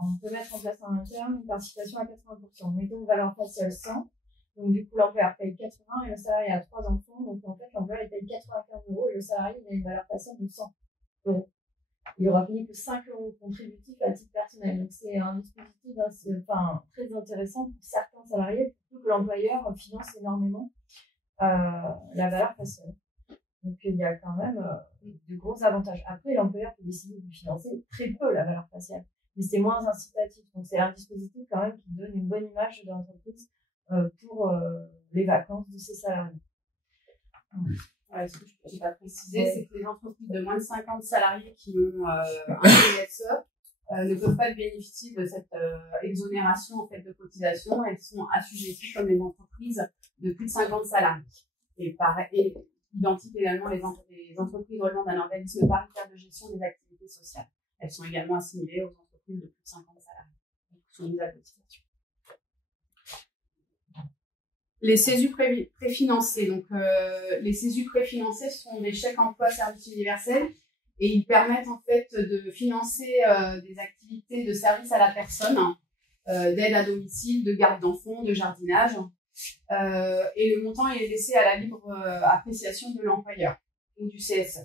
on peut mettre en place en interne une participation à 80%. Mettons une valeur faciale 100. Donc, du coup, l'employeur paye 80 et le salarié a 3 enfants. Donc, en fait, l'employeur paye 95 € et le salarié a une valeur faciale de 100 €. il aura payé que 5 € contributifs à titre personnel. Donc, c'est un dispositif très intéressant pour certains salariés, plutôt que l'employeur finance énormément la valeur faciale. Donc, il y a quand même de gros avantages. Après, l'employeur peut décider de financer très peu la valeur faciale, mais c'est moins incitatif. Donc, c'est un dispositif quand même qui donne une bonne image de l'entreprise pour les vacances de ses salariés. Ouais, ce que je n'ai pas précisé, c'est que les entreprises de moins de 50 salariés qui ont un PSE ne peuvent pas bénéficier de cette exonération en fait, de cotisation. Elles sont assujetties comme les entreprises de plus de 50 salariés. Et identique également les entreprises relevant d'un organisme paritaire de gestion des activités sociales. Elles sont également assimilées aux entreprises de plus de 50 salariés. Donc, sont mises à cotisation. Les CESU préfinancés. Donc, les CESU préfinancés sont des chèques emploi service universel et ils permettent en fait de financer des activités de service à la personne, d'aide à domicile, de garde d'enfants, de jardinage. Et le montant est laissé à la libre appréciation de l'employeur ou du CSE.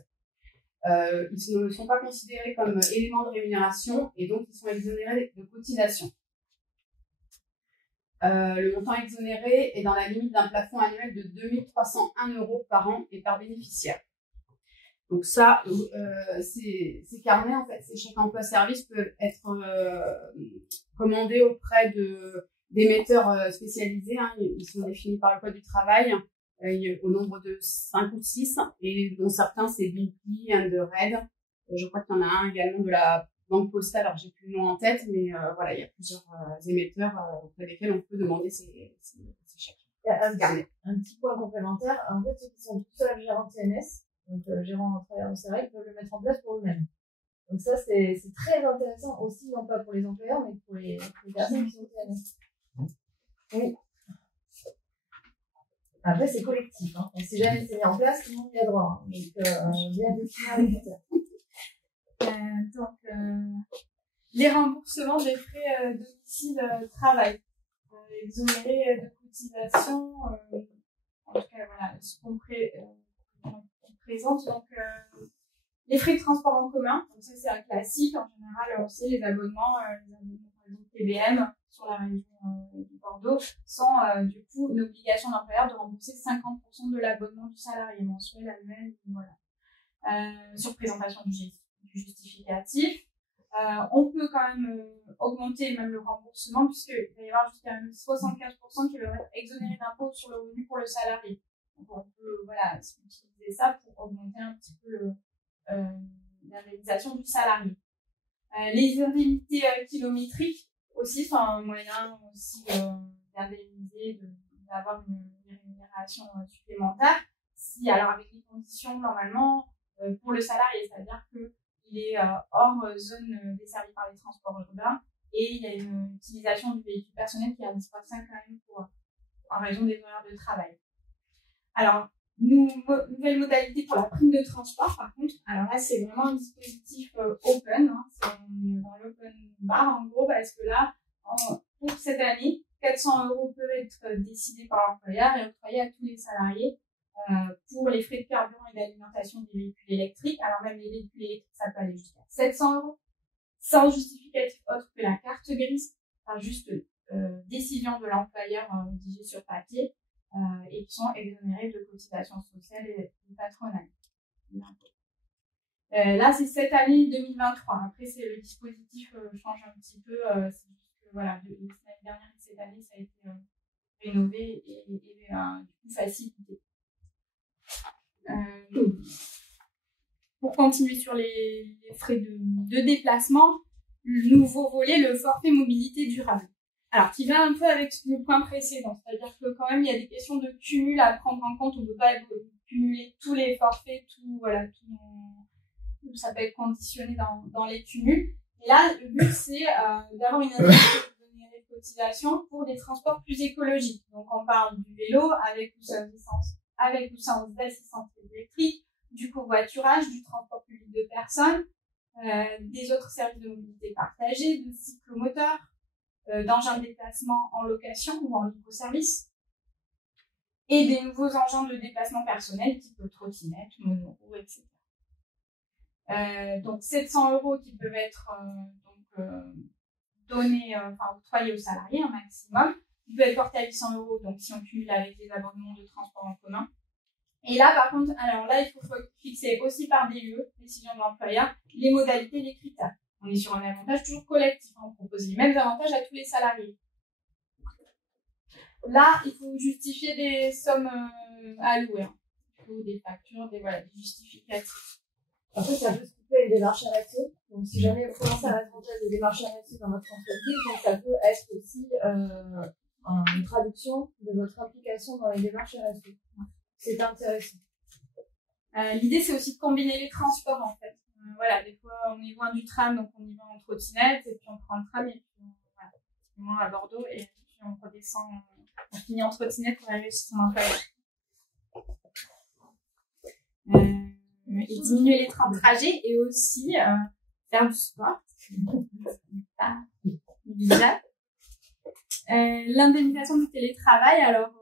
Ils ne sont pas considérés comme éléments de rémunération et donc ils sont exonérés de cotisation. Le montant exonéré est dans la limite d'un plafond annuel de 2 301 € par an et par bénéficiaire. Donc ça, ces carnets, en fait, ces chèques emploi-service peuvent être commandés auprès d'émetteurs spécialisés. Hein. Ils sont définis par le Code du travail au nombre de 5 ou 6, et dont certains, c'est BP, Underred. Je crois qu'il y en a un également de la Banque Postale, alors j'ai plus le nom en tête, mais voilà, il y a plusieurs émetteurs auprès desquels on peut demander ces chèques. Il y a un petit point complémentaire. En fait, ceux qui sont tout seuls gérants TNS, donc gérants travailleurs de salariés, peuvent le mettre en place pour eux-mêmes. Donc ça, c'est très intéressant aussi, non pas pour les employeurs, mais pour les personnes qui sont TNS. Oui. Après, c'est collectif. Hein. Et si jamais c'est mis en place, tout le monde y a droit. Hein. Donc, bien définir les critères. Les remboursements des frais domicile travail, exonérés de cotisation, en tout cas voilà ce qu'on présente. Donc les frais de transport en commun, donc ça c'est un classique en général aussi. Les abonnements par exemple PBM sur la région de Bordeaux sont du coup une obligation d'employeur de rembourser 50% de l'abonnement du salarié mensuel, annuel, voilà. Sur présentation du justificatif. On peut quand même augmenter même le remboursement, puisqu'il va y avoir jusqu'à 75% qui vont être exonérés d'impôts sur le revenu pour le salarié. Donc on peut voilà, utiliser ça pour augmenter un petit peu l'indemnisation du salarié. Les indemnités kilométriques aussi sont un moyen aussi d'indemniser, d'avoir une rémunération supplémentaire. Si, alors avec les conditions normalement pour le salarié, c'est-à-dire que il est hors zone desservie par les transports urbains et il y a une utilisation du véhicule personnel qui est indispensable quand même en raison des horaires de travail. Alors, nouvelle modalité pour la prime de transport, par contre. Alors là, c'est vraiment un dispositif open. Hein, on est dans l'open bar en gros, parce que là, pour cette année, 400 € peuvent être décidés par l'employeur et octroyés à tous les salariés. Pour les frais de carburant et d'alimentation des véhicules électriques. Alors même les véhicules électriques, ça peut aller jusqu'à 700 €, sans justificatif autre que la carte grise, enfin juste décision de l'employeur rédigée sur papier, et qui sont exonérés de cotisations sociales et patronales. Là, c'est cette année 2023. Après, c'est le dispositif change un petit peu. C'est juste que voilà, l'année dernière et cette année, ça a été rénové et du coup facilité. Pour continuer sur les frais de déplacement, le nouveau volet, le forfait mobilité durable. Alors, qui va un peu avec le point précédent, c'est-à-dire que quand même, il y a des questions de cumul à prendre en compte. On ne peut pas cumuler tous les forfaits, ça peut être conditionné dans les cumuls. Et là, le but, c'est d'avoir une indemnité de cotisation pour des transports plus écologiques. Donc, on parle du vélo avec ou sans essence, avec ou sans assistance électrique, du covoiturage, du transport public de personnes, des autres services de mobilité partagée, de cyclomoteurs, d'engins de déplacement en location ou en libre-service, et des nouveaux engins de déplacement personnel type trottinette, monoroues, etc. Donc 700 € qui peuvent être donnés, octroyés aux salariés un maximum. Il peut être porté à 800 €, donc si on cumule avec les abonnements de transport en commun. Et là, par contre, il faut fixer aussi par DUE, décision de l'employeur, les modalités, les critères. On est sur un avantage toujours collectif, on propose les mêmes avantages à tous les salariés. Là, il faut justifier des sommes allouées. Il faut des factures, des justificatifs. Après, ça peut se couper avec des démarches RSE. Donc, si jamais vous commencez à mettre en place des démarches RSE dans votre entreprise, donc ça peut être aussi une traduction de votre implication dans les démarches RSE. C'est intéressant. L'idée, c'est aussi de combiner les transports, en fait. Des fois, on est loin du tram, donc on y va en trottinette, et puis on prend le tram, et puis typiquement à Bordeaux, et puis on redescend, on finit en trottinette pour arriver sur son employeur. Et diminuer les temps de trajet, et aussi faire du sport. L'indemnisation du télétravail, alors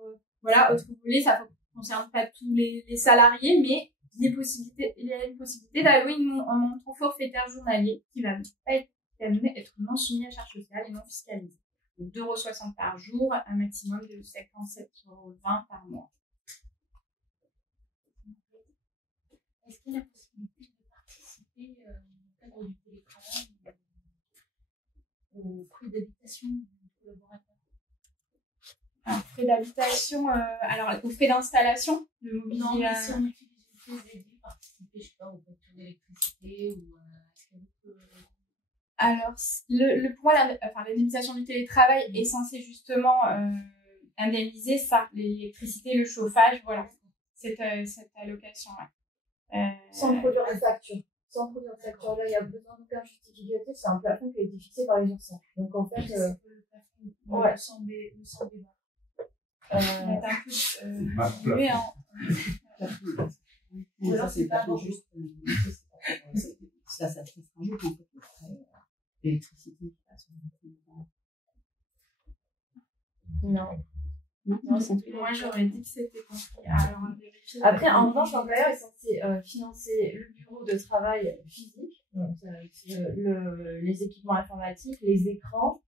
autre volet, ça ne concerne pas tous les salariés, mais il y a une possibilité d'allouer un montant forfaitaire journalier qui va être non soumis à charge sociale et non fiscalisé. Donc 2,60 € par jour, un maximum de 57,20 € par mois. Est-ce qu'il y a la possibilité de participer au cadre du télétravail aux frais d'habitation du collaborateur? Alors, frais d'habitation, aux frais d'installation, le mobilier. Non, mais si on utilise une pièce dédiée, participer, je sais pas, aux factures d'électricité ou est-ce qu'il y a Alors, pour moi, l'indemnisation du télétravail est censée justement indemniser ça, l'électricité, le chauffage, cette allocation. Sans produire de facture. Là, il y a besoin d'aucun justificatif. C'est un plafond qui a été fixé par les URSSAF. Donc, en fait, le plafond, sans débat. Ou alors, c'est pas juste. Ça se rajoute en fait le frais d'électricité. Non. Moi, j'aurais dit que c'était compris. Alors, après, en revanche, l'employeur est censé financer le bureau de travail physique, donc, les équipements informatiques, les écrans.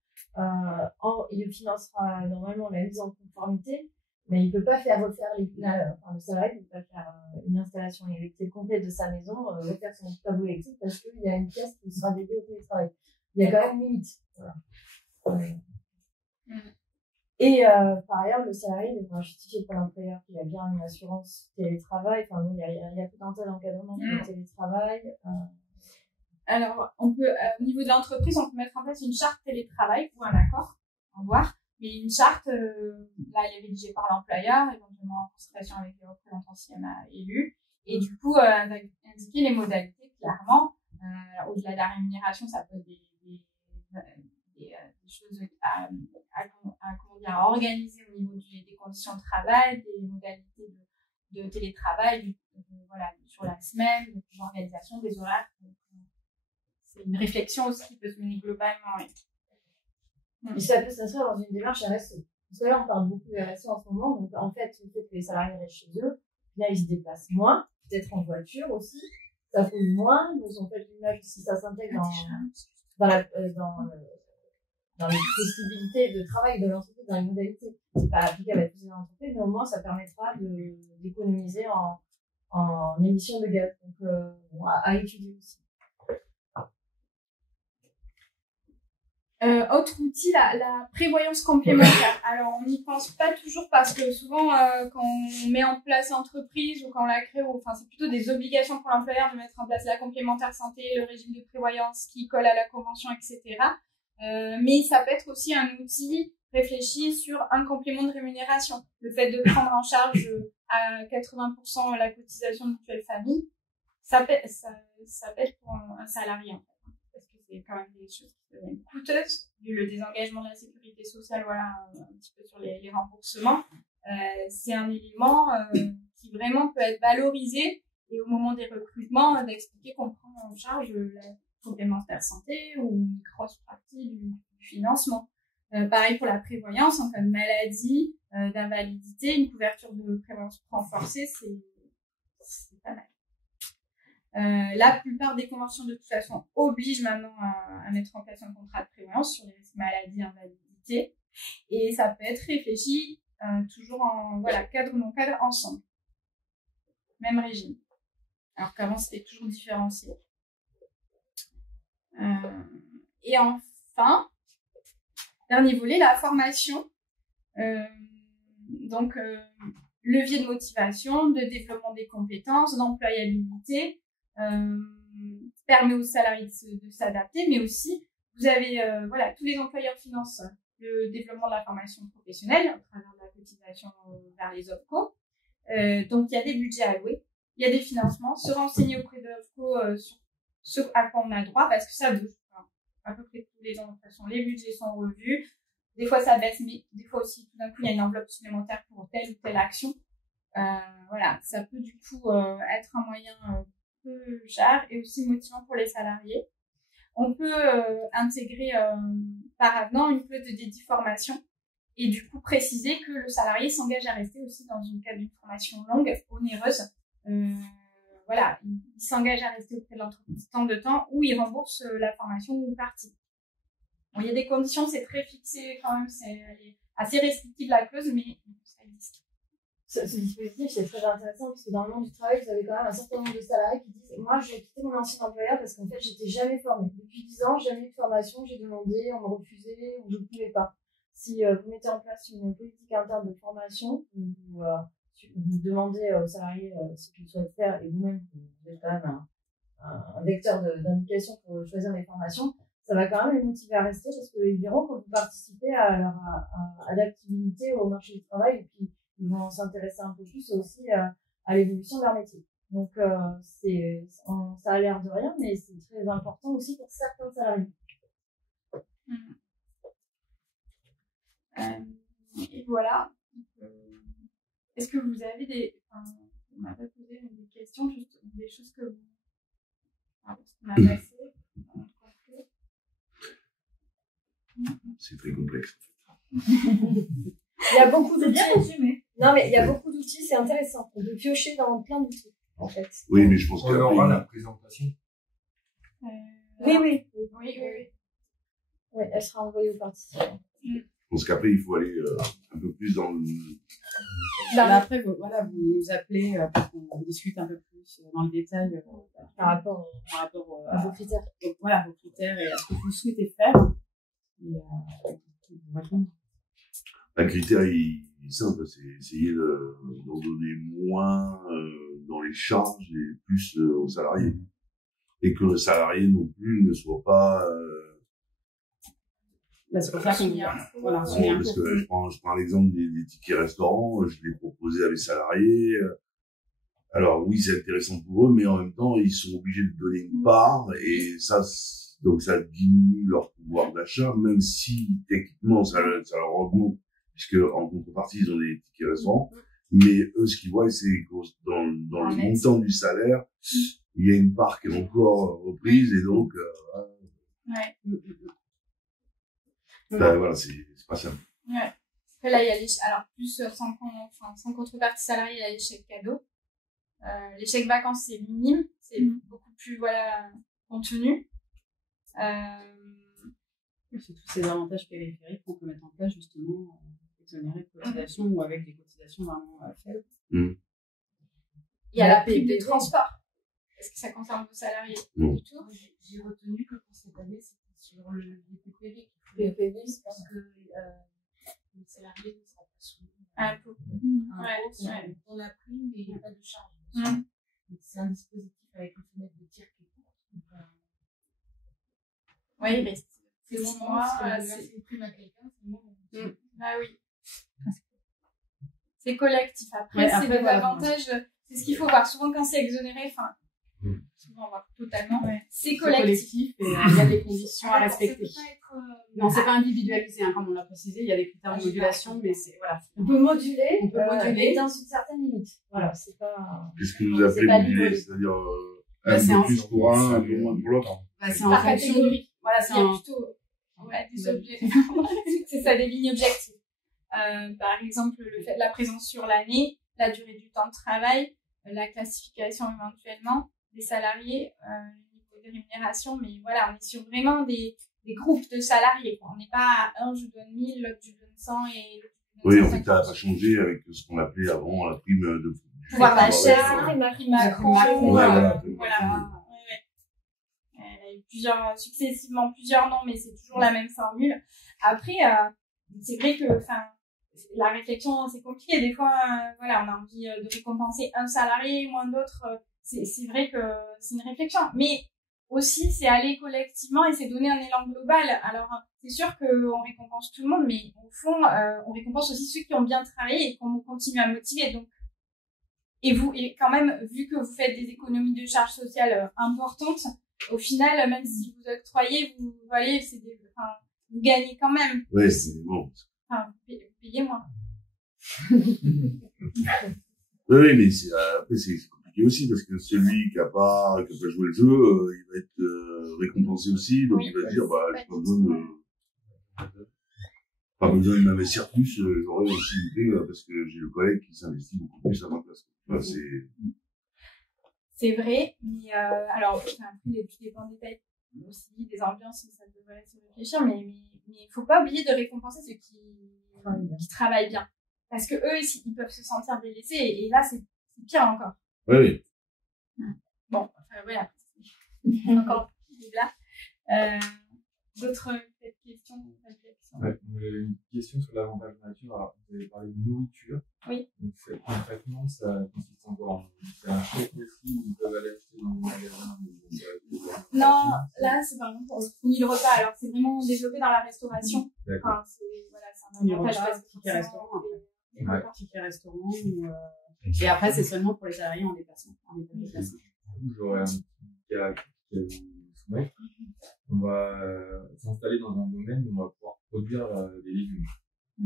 Il financera normalement la mise en conformité, mais il ne peut pas faire refaire le salarié ne peut pas faire une installation électrique complète de sa maison, refaire son tableau électrique parce qu'il y a une pièce qui sera dédiée au télétravail. Il y a quand même une limite. Et par ailleurs, le salarié devra justifier pour l'employeur qu'il a bien une assurance télétravail. Enfin, il y a tout un tas d'encadrements pour le télétravail. Alors, on peut, au niveau de l'entreprise, on peut mettre en place une charte télétravail ou un accord, on va voir. Mais une charte, là, elle est rédigée par l'employeur, éventuellement en concertation avec les représentants si on a élu. Et du coup, indiquer les modalités clairement. Au-delà de la rémunération, ça peut être des choses à organiser au niveau des conditions de travail, des modalités de télétravail, sur la semaine, de l'organisation des horaires. Donc, c'est une réflexion aussi qui peut se mener globalement. Et ça peut s'inscrire dans une démarche RSE. Parce que là, on parle beaucoup de RSE en ce moment. Donc, en fait, le fait que les salariés restent chez eux, là, ils se déplacent moins, peut-être en voiture aussi. Ça pollue moins. Donc, en fait, l'image, si ça s'intègre dans les possibilités de travail de l'entreprise, dans les modalités. C'est pas applicable à toutes les entreprises, mais au moins, ça permettra d'économiser en émissions de gaz. Donc, à étudier aussi. Autre outil, la prévoyance complémentaire. Alors, on n'y pense pas toujours parce que souvent, quand on met en place l'entreprise ou quand on la crée, c'est plutôt des obligations pour l'employeur de mettre en place la complémentaire santé, le régime de prévoyance qui colle à la convention, etc. Mais ça peut être aussi un outil réfléchi sur un complément de rémunération. Le fait de prendre en charge à 80% la cotisation mutuelle famille, ça peut être pour un salarié, en fait. Parce que c'est quand même des choses qui deviennent coûteuses, vu le désengagement de la sécurité sociale, un petit peu sur les remboursements. C'est un élément qui vraiment peut être valorisé et au moment des recrutements, d'expliquer qu'on prend en charge la complémentaire santé ou une grosse partie du financement. Pareil pour la prévoyance, en cas de maladie, d'invalidité, une couverture de prévoyance renforcée, c'est pas mal. La plupart des conventions, de toute façon, obligent maintenant à mettre en place un contrat de prévoyance sur les risques maladie, invalidité. Et ça peut être réfléchi toujours en cadre ou non cadre ensemble. Même régime. Alors qu'avant, c'était toujours différencié. Et enfin, dernier volet, la formation. Levier de motivation, de développement des compétences, d'employabilité, permet aux salariés de s'adapter, mais aussi, vous avez, tous les employeurs financent le développement de la formation professionnelle à travers la cotisation vers les OPCO. Donc, il y a des budgets alloués, il y a des financements, se renseigner auprès de l'OPCO sur ce à quoi on a le droit, parce que ça bouge. Enfin, à peu près tous les ans, de toute façon, les budgets sont revus. Des fois, ça baisse, mais des fois aussi, tout d'un coup, il y a une enveloppe supplémentaire pour telle ou telle action. Ça peut du coup être un moyen peu cher et aussi motivant pour les salariés. On peut intégrer par avenant une clause de dédié formation et du coup préciser que le salarié s'engage à rester aussi dans une cadre d'une formation longue, onéreuse. Il s'engage à rester auprès de l'entreprise tant de temps ou il rembourse la formation ou une partie. Bon, il y a des conditions, c'est très fixé quand même, elle est assez restrictive la clause, mais ça existe. Ce dispositif, c'est très intéressant parce que dans le monde du travail, vous avez quand même un certain nombre de salariés qui disent « Moi, j'ai quitté mon ancien employeur parce qu'en fait, j'étais jamais formée. Depuis 10 ans, jamais eu de formation, j'ai demandé, on me refusait ou je ne pouvais pas. » Si vous mettez en place une politique interne de formation, vous demandez aux salariés ce qu'ils souhaitent faire et vous-même, vous êtes quand même un vecteur d'indication pour choisir les formations, ça va quand même les motiver à rester parce qu'ils verront que vous participez à leur adaptabilité au marché du travail et puis ils vont s'intéresser un peu plus aussi à l'évolution de leur métier. Donc, ça a l'air de rien, mais c'est très important aussi pour certains salariés. Et voilà. Est-ce que vous avez on m'a pas posé des questions, juste des choses que vous... on a passé. C'est très complexe. Il y a beaucoup d'outils. C'est bien résumé. Non, mais il y a beaucoup d'outils, c'est intéressant. On peut piocher dans plein d'outils, en fait. Oui, mais je pense On aura la présentation. Oui. Oui, elle sera envoyée aux participants. Je pense qu'après, il faut aller un peu plus dans le... Après, vous nous appelez pour qu'on discute un peu plus dans le détail Par rapport à vos critères. Vos critères et à ce que vous souhaitez faire. Et vous répondre. Un critère, il est simple, c'est essayer d'en donner moins dans les charges et plus aux salariés. Et que le salarié non plus ne soit pas... c'est pour ça qu'on parce que je prends l'exemple des tickets restaurants, je l'ai proposé à mes salariés. Alors oui, c'est intéressant pour eux, mais en même temps, ils sont obligés de donner une part et ça diminue leur pouvoir d'achat, même si techniquement ça leur augmente, puisque en contrepartie, ils ont des tickets restaurants. Mais eux, ce qu'ils voient, c'est que dans le montant du salaire, il y a une part qui est encore reprise et donc... voilà, c'est pas simple. Ouais. Là, il y a alors plus sans contrepartie salariée, il y a les chèques cadeaux. Les chèques vacances, c'est minime, c'est beaucoup plus contenu. C'est tous ces avantages périphériques qu'on peut mettre en place justement, exonérés de cotisations ou avec des cotisations vraiment faibles. Il y a la prime de transport. Est-ce que ça concerne vos salariés? Non. J'ai retenu que pour cette année, c'était sur le PPV parce que les salariés ne seront pas soumis à un peu. On a pris, mais il n'y a pas de charge. C'est un dispositif avec une fenêtre de tir qui est courte. Oui, mais c'est mon mois, c'est une prime à quelqu'un, c'est mon mois. Ah oui. C'est collectif. Après, c'est des avantages. C'est ce qu'il faut voir. Souvent, quand c'est exonéré, souvent, on voit totalement. C'est collectif. Et il y a des conditions à respecter. Non, c'est pas individualisé, comme on l'a précisé. Il y a des critères de modulation, mais on peut moduler, dans une certaine limite. Voilà, c'est pas. Qu'est-ce que vous appelez moduler? C'est-à-dire un peu plus pour un, un peu moins pour l'autre. C'est en catégorie. Voilà, c'est plutôt des objets. C'est ça, des lignes objectives. Par exemple, le fait de la présence sur l'année, la durée du temps de travail, la classification éventuellement, des salariés, le niveau de rémunération, mais voilà, on est sur vraiment des groupes de salariés, quoi. On n'est pas à un, je donne 1000, l'autre, je donne 100 et l'autre, je donne 150. Oui, en fait, ça n'a pas changé avec ce qu'on appelait avant la prime de pouvoir d'achat, prime Macron, voilà. Elle a eu successivement plusieurs noms, mais c'est toujours la même formule. Après, c'est vrai que, la réflexion, c'est compliqué. Des fois, voilà, on a envie de récompenser un salarié, moins d'autres. C'est vrai que c'est une réflexion. Mais aussi, c'est aller collectivement et c'est donner un élan global. Alors, c'est sûr qu'on récompense tout le monde, mais au fond, on récompense aussi ceux qui ont bien travaillé et qu'on continue à motiver. Donc, et quand même, vu que vous faites des économies de charges sociales importantes, au final, même si vous octroyez, vous gagnez quand même. Oui, c'est bon. Payez moins. Oui, mais après, c'est compliqué aussi, parce que celui qui a pas joué le jeu, il va être récompensé aussi, donc il va dire, j'ai pas besoin de m'investir plus, j'aurais aussi une prime, parce que j'ai le collègue qui s'investit beaucoup plus à ma place. C'est vrai, mais alors, après, tout dépend des tailles aussi, des ambiances, ça devrait se réfléchir, mais il faut pas oublier de récompenser ceux qui travaillent bien. Parce que eux, ils peuvent se sentir délaissés, et là, c'est pire encore. Oui. Bon, voilà. Encore plus là. D'autres questions? Ouais, une question sur l'avantage nature. Alors, vous avez parlé de nourriture. Oui. Donc, concrètement, ça consiste en quoi? C'est un chèque aussi, ils peuvent aller acheter dans les magasins. Non, là, c'est vraiment pour le repas. Alors, c'est vraiment développé dans la restauration. D'accord. C'est un avantage parce que ticket restaurant. Ticket restaurant. Et après, c'est seulement pour les salariés en déplacement. J'aurais un petit cas qui vous soumettre. On va s'installer dans un domaine où on va pouvoir produire des légumes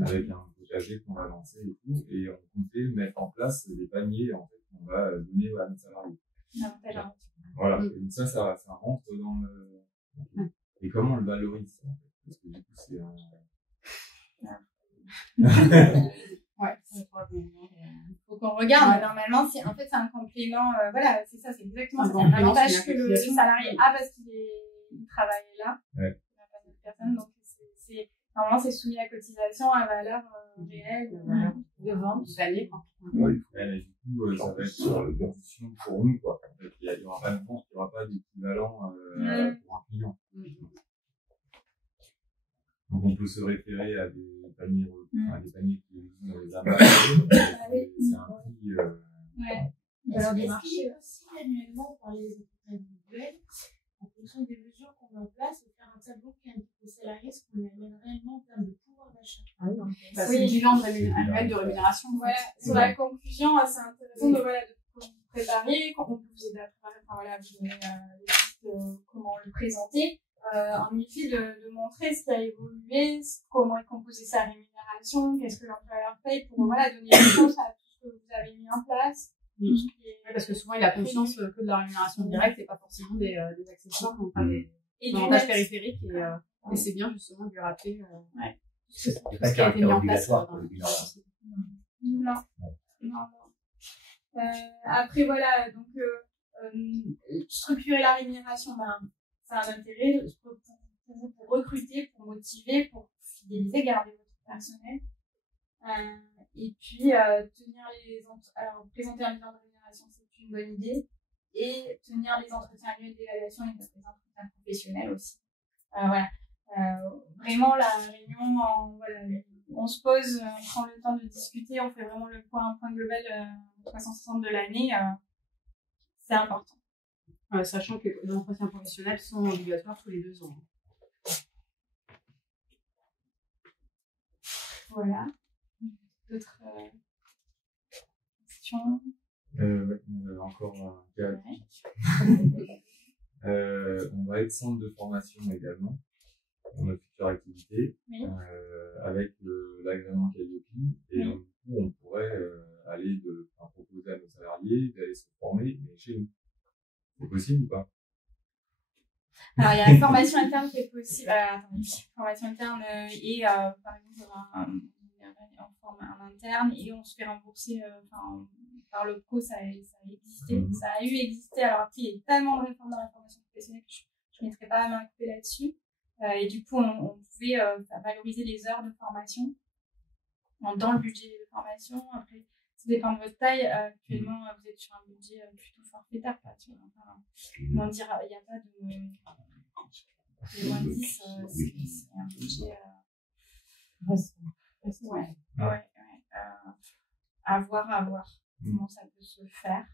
avec un potager qu'on va lancer et tout, et on comptait mettre en place des paniers en fait qu'on va donner à nos salariés. Voilà. Et donc ça rentre dans le. Et comment on le valorise ça, en fait? Parce que du coup c'est un. Ouais, faut qu'on regarde. Normalement, c'est un complément. Voilà, c'est ça, c'est exactement ça. C'est un avantage que le salarié a parce qu'il travaille là. Ouais. Il n'a pas d'autres personnes, donc normalement c'est soumis à cotisation à valeur réelle de vente d'année. Et du coup, ça va être sur la condition pour nous, quoi. En fait, il n'y aura pas de vente, il n'y aura pas d'équivalent pour un client. Donc on peut se référer à des paniers, qui existent dans les amas. C'est un prix. Alors des marchés aussi annuellement pour les entreprises individuelles, en fonction des mesures qu'on met en place, et faire un tableau qui indique aux salariés ce qu'on amène réellement en termes de pouvoir d'achat. C'est le bilan annuel de rémunération. Voilà. Sur la conclusion, c'est intéressant de vous préparer, quand on peut vous aider à préparer, vous donner comment le présenter. En effet, de montrer ce qui a évolué, comment est composée sa rémunération, qu'est-ce que l'employeur paye pour donner une réponse à tout ce que vous avez mis en place. Parce que souvent il a conscience que de la rémunération directe et pas forcément des accessoires, enfin des avantages périphériques, et c'est bien justement de lui rappeler ce qui a été mis en place dans le bilan. Non. Après voilà, donc structurer la rémunération, ça a un intérêt pour vous, pour recruter, pour motiver, pour fidéliser, garder votre personnel. Et puis, alors, présenter un bilan de rémunération, c'est une bonne idée. Et tenir les entretiens annuels d'évaluation et les entretiens professionnels aussi. Vraiment, la réunion, on se pose, on prend le temps de discuter, on fait vraiment un point global 360 de l'année. C'est important. Sachant que les entretiens professionnels sont obligatoires tous les 2 ans. Voilà. D'autres questions? Encore un cas typique. On va être centre de formation également dans notre future activité, avec l'agrément Calliope, et donc, du coup on pourrait aller proposer à nos salariés d'aller se former, mais chez nous. C'est possible ou pas? Alors, il y a la formation interne qui est possible. Formation interne et, par exemple, il y aura on forme un interne et on se fait rembourser par le co, ça a existé. Ça a eu existé. Alors après, il y a eu tellement de réformes dans la formation professionnelle que je ne mettrais pas la main coupée là-dessus. Et du coup, on pouvait valoriser les heures de formation dans le budget de formation. Après, ça dépend de votre taille. Actuellement, vous êtes sur un budget plutôt forfaitaire. Comment dire, il n'y a pas de moins de 10. C'est un budget... à voir comment ça peut se faire.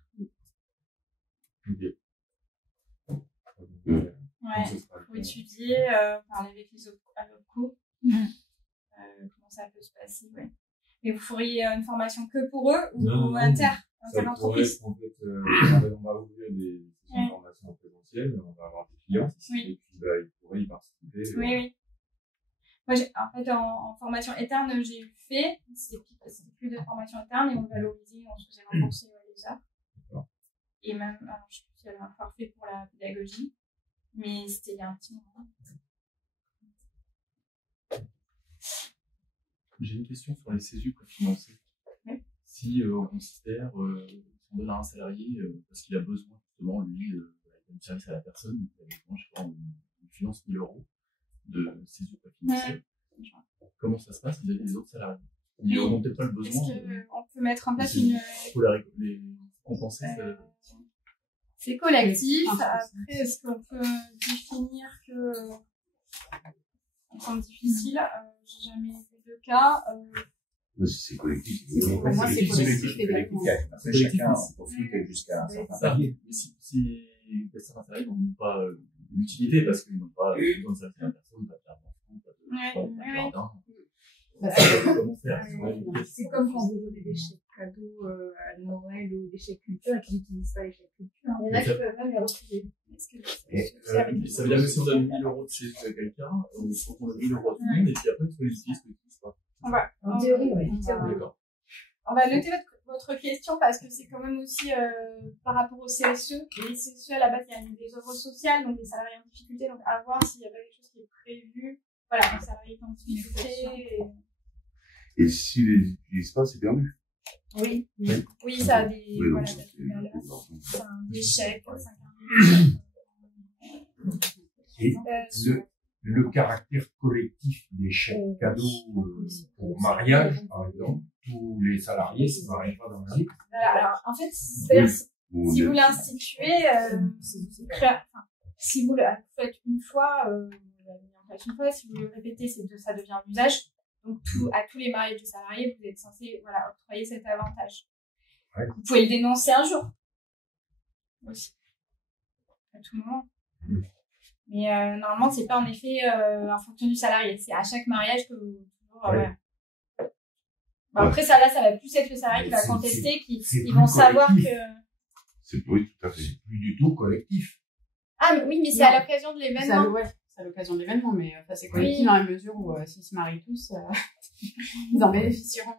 Faut étudier, parler avec les locaux, comment ça peut se passer. Et vous feriez une formation que pour eux ou inter-entreprise? En fait, on va ouvrir des formations en présentiel, on va avoir des clients, et puis ils pourraient y participer. Oui. Moi, en fait, en formation interne, j'ai fait, c'était plus de formation interne et on valorisait, on se faisait rembourser les heures. Et même, alors, je sais plus s'il y avait un forfait pour la pédagogie, mais c'était il y a un petit moment. J'ai une question sur les CESU préfinancés. Si on considère qu'on donne à un salarié parce qu'il a besoin, justement, lui, de service à la personne, il a besoin, je sais pas, on finance 1 000 € de CESU préfinancés. Comment ça se passe vis-à-vis des autres salariés? Ils n'auront peut-être pas le besoin. On peut mettre en place une. Il faut les compenser. C'est collectif. Après, est-ce qu'on peut définir que. C'est difficile. J'ai jamais fait de cas. C'est collectif. Pour moi, c'est collectif également. Après, chacun en profite jusqu'à un certain palier. Mais si certains salariés n'ont pas l'utilité parce qu'ils n'ont pas besoin de service à la personne, pas de garde d'enfant, pas de jardin. Comment faire? C'est comme quand vous donnez des chèques cadeaux à Noël ou des chèques culture et qu'ils n'utilisent pas les chèques culture. Il y en a qui peuvent même les refuser. Ça veut dire que si on donne 1 000 € de CESU à quelqu'un, il faut qu'on donne 1 000 € à tout le monde et puis après, il faut les utiliser, pas. En théorie, oui. D'accord. On va noter votre question parce que c'est quand même aussi par rapport au CSE. Et les CSE, à la base, il y a des œuvres sociales, donc des salariés en difficulté. Donc, à voir s'il y a pas quelque chose qui est prévu. Voilà, les salariés en difficulté. Et s'ils les utilisent pas, c'est perdu. Oui, ça a des. Oui, voilà, des chèques, Et le caractère collectif des chèques cadeaux pour mariage, par exemple, tous les salariés, ça ne m'arrive pas dans la vie. Alors, en fait, si vous l'instituez, si vous le faites une fois, si vous le répétez, ça devient un usage. Donc, à tous les mariages de salariés, vous êtes censé octroyer cet avantage. Ouais. Vous pouvez le dénoncer un jour. Aussi. À tout moment. Mais normalement, c'est pas en effet en fonction du salarié. C'est à chaque mariage que vous... Après, ça va plus être le salarié qui va contester, ils vont savoir que... C'est oui, tout à fait. C'est plus du tout collectif. Ah oui, mais c'est à l'occasion de l'événement. C'est à l'occasion de l'événement, mais c'est collectif dans la mesure où s'ils se marient tous, ils en bénéficieront.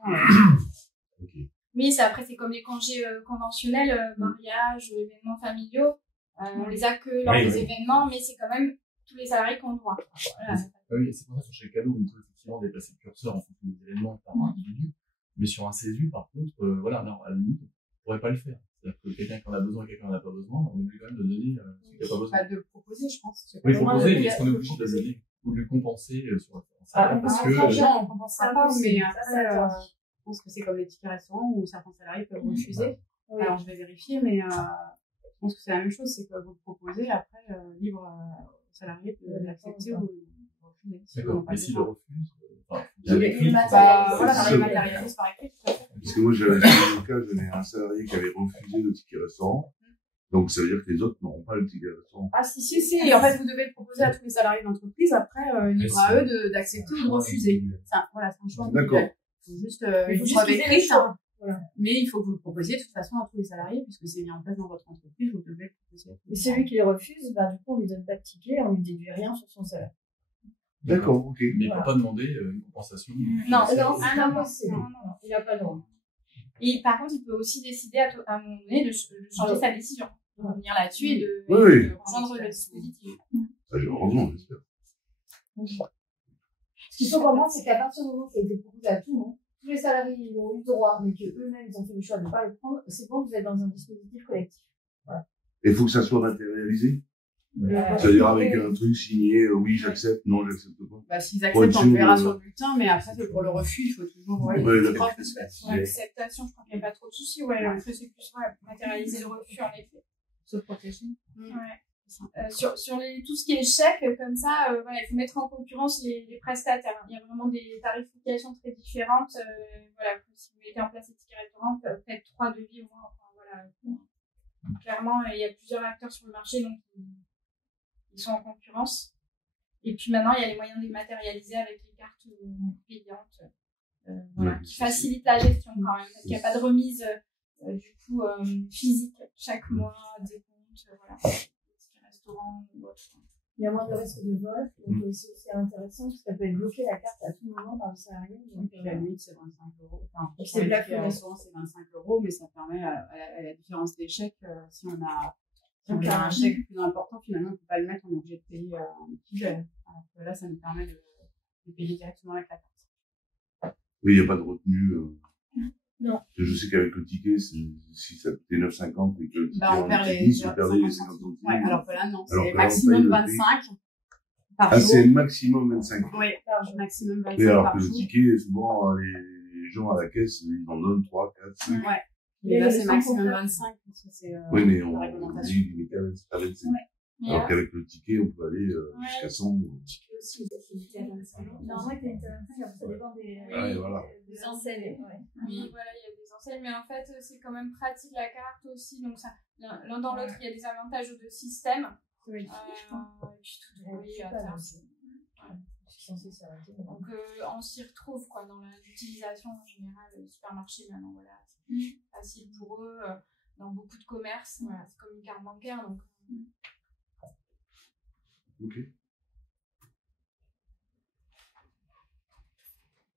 Okay. Oui, après, c'est comme les congés conventionnels, mariage, événements familiaux. On les a que lors des événements, mais c'est quand même tous les salariés qui ont le droit. Voilà. Oui, c'est pour ça que sur chaque cadeau, on peut effectivement déplacer le curseur en fonction des événements par individu. Mais sur un CESU, par contre, là, à la limite, on ne pourrait pas le faire. C'est-à-dire que quelqu'un qui en a besoin et quelqu'un qui n'en a pas besoin, on est obligé quand même de donner celui qui n'a pas besoin. De le proposer, je pense. Oui, proposer, mais est-ce qu'on est obligé de le donner ou de le compenser sur un parce que on ne compensera pas, mais après, je pense que c'est comme les tickets restaurants où certains salariés peuvent refuser. Alors, je vais vérifier, mais je pense que c'est la même chose, c'est que vous le proposez, après, libre aux salariés de l'accepter ou de refuser. D'accord, mais s'ils le refusent, il matérialise par écrit, tout à fait. Parce que moi, j'avais un cas, j'avais un salarié qui avait refusé le ticket restaurant. Donc, ça veut dire que les autres n'auront pas le ticket restaurant. Ah, si. En fait, vous devez le proposer à tous les salariés de l'entreprise. Après, libre à eux d'accepter ou de refuser. C'est un choix individuel. Il faut juste, une preuve écrite. Voilà. Mais il faut que vous le proposiez de toute façon à tous les salariés, puisque c'est mis en place dans votre entreprise, vous devez le proposer. Et celui qui les refuse, du coup, on lui donne pas de ticket, on lui déduit rien sur son salaire. D'accord, ok. Mais il ne peut pas demander une compensation. Non, c'est impossible. Non, il n'a pas le droit. Et par contre, il peut aussi décider à un moment donné de changer sa décision, de revenir là-dessus et de rejoindre le dispositif. Ça, j'ai heureusement, j'espère. Ce qu'il faut comprendre, c'est qu'à partir du moment où ça a été proposé à tout le monde, tous les salariés ils ont eu droit, mais qu'eux-mêmes ils ont fait le choix de ne pas le prendre, c'est bon, vous êtes dans un dispositif collectif. Voilà. Et il faut que ça soit matérialisé. C'est-à-dire avec un truc signé, oui, j'accepte, non, j'accepte pas. Bah, s'ils acceptent, on le verra sur le bulletin, mais après, pour le refus, il faut toujours, l'acceptation, je crois qu'il n'y a pas trop de soucis, après, c'est plus, matérialiser le refus, en effet. Se protéger. Sur tout ce qui est chèque, comme ça, il faut mettre en concurrence les prestataires. Il y a vraiment des tarifications très différentes. Si vous mettez en place les tickets restaurants, faites 3 devis au moins. Clairement, il y a plusieurs acteurs sur le marché, donc ils sont en concurrence. Et puis maintenant, il y a les moyens de les matérialiser avec les cartes payantes, qui facilitent la gestion quand même, parce qu'il n'y a pas de remise physique chaque mois, des comptes, restaurant ou autre. Il y a moins de risque de vol, donc c'est intéressant parce que ça peut être bloqué la carte à tout moment par le salarié. Donc la limite c'est 25 €. Enfin, c'est le plafond, c'est 25 €, mais ça permet à la différence des chèques, si on a un chèque plus important, finalement on ne peut pas le mettre, on est obligé de payer un petit. Alors que là, ça nous permet de payer directement avec la carte. Oui, il n'y a pas de retenue. Non. Je sais qu'avec le ticket, si ça coûtait 9,50 et que le ticket on perd les 50 centimes. Ouais, alors que là, non, c'est maximum 25 par jour. Ah, c'est maximum 25. Oui, maximum 25 oui, alors par que jour. le ticket, souvent, les gens à la caisse, ils en donnent 3, 4, 5. Ouais. Mais là, c'est maximum 25, parce que c'est oui, mais la on réglementation. dit limité à 25. Alors qu'avec le ticket, on peut aller jusqu'à 100. Le ticket aussi, il est limité à 25 €. Normalement, il est limité à 25 €, ça dépend des enseignes. Oui, voilà, il y a des enseignes, mais en fait, c'est quand même pratique la carte aussi. Donc, l'un dans l'autre, il y a des avantages aux deux systèmes. Oui, et puis tout donc, on s'y retrouve dans l'utilisation en général. Le supermarché, maintenant, c'est facile pour eux. Dans beaucoup de commerces, c'est comme une carte bancaire. Donc, Ok.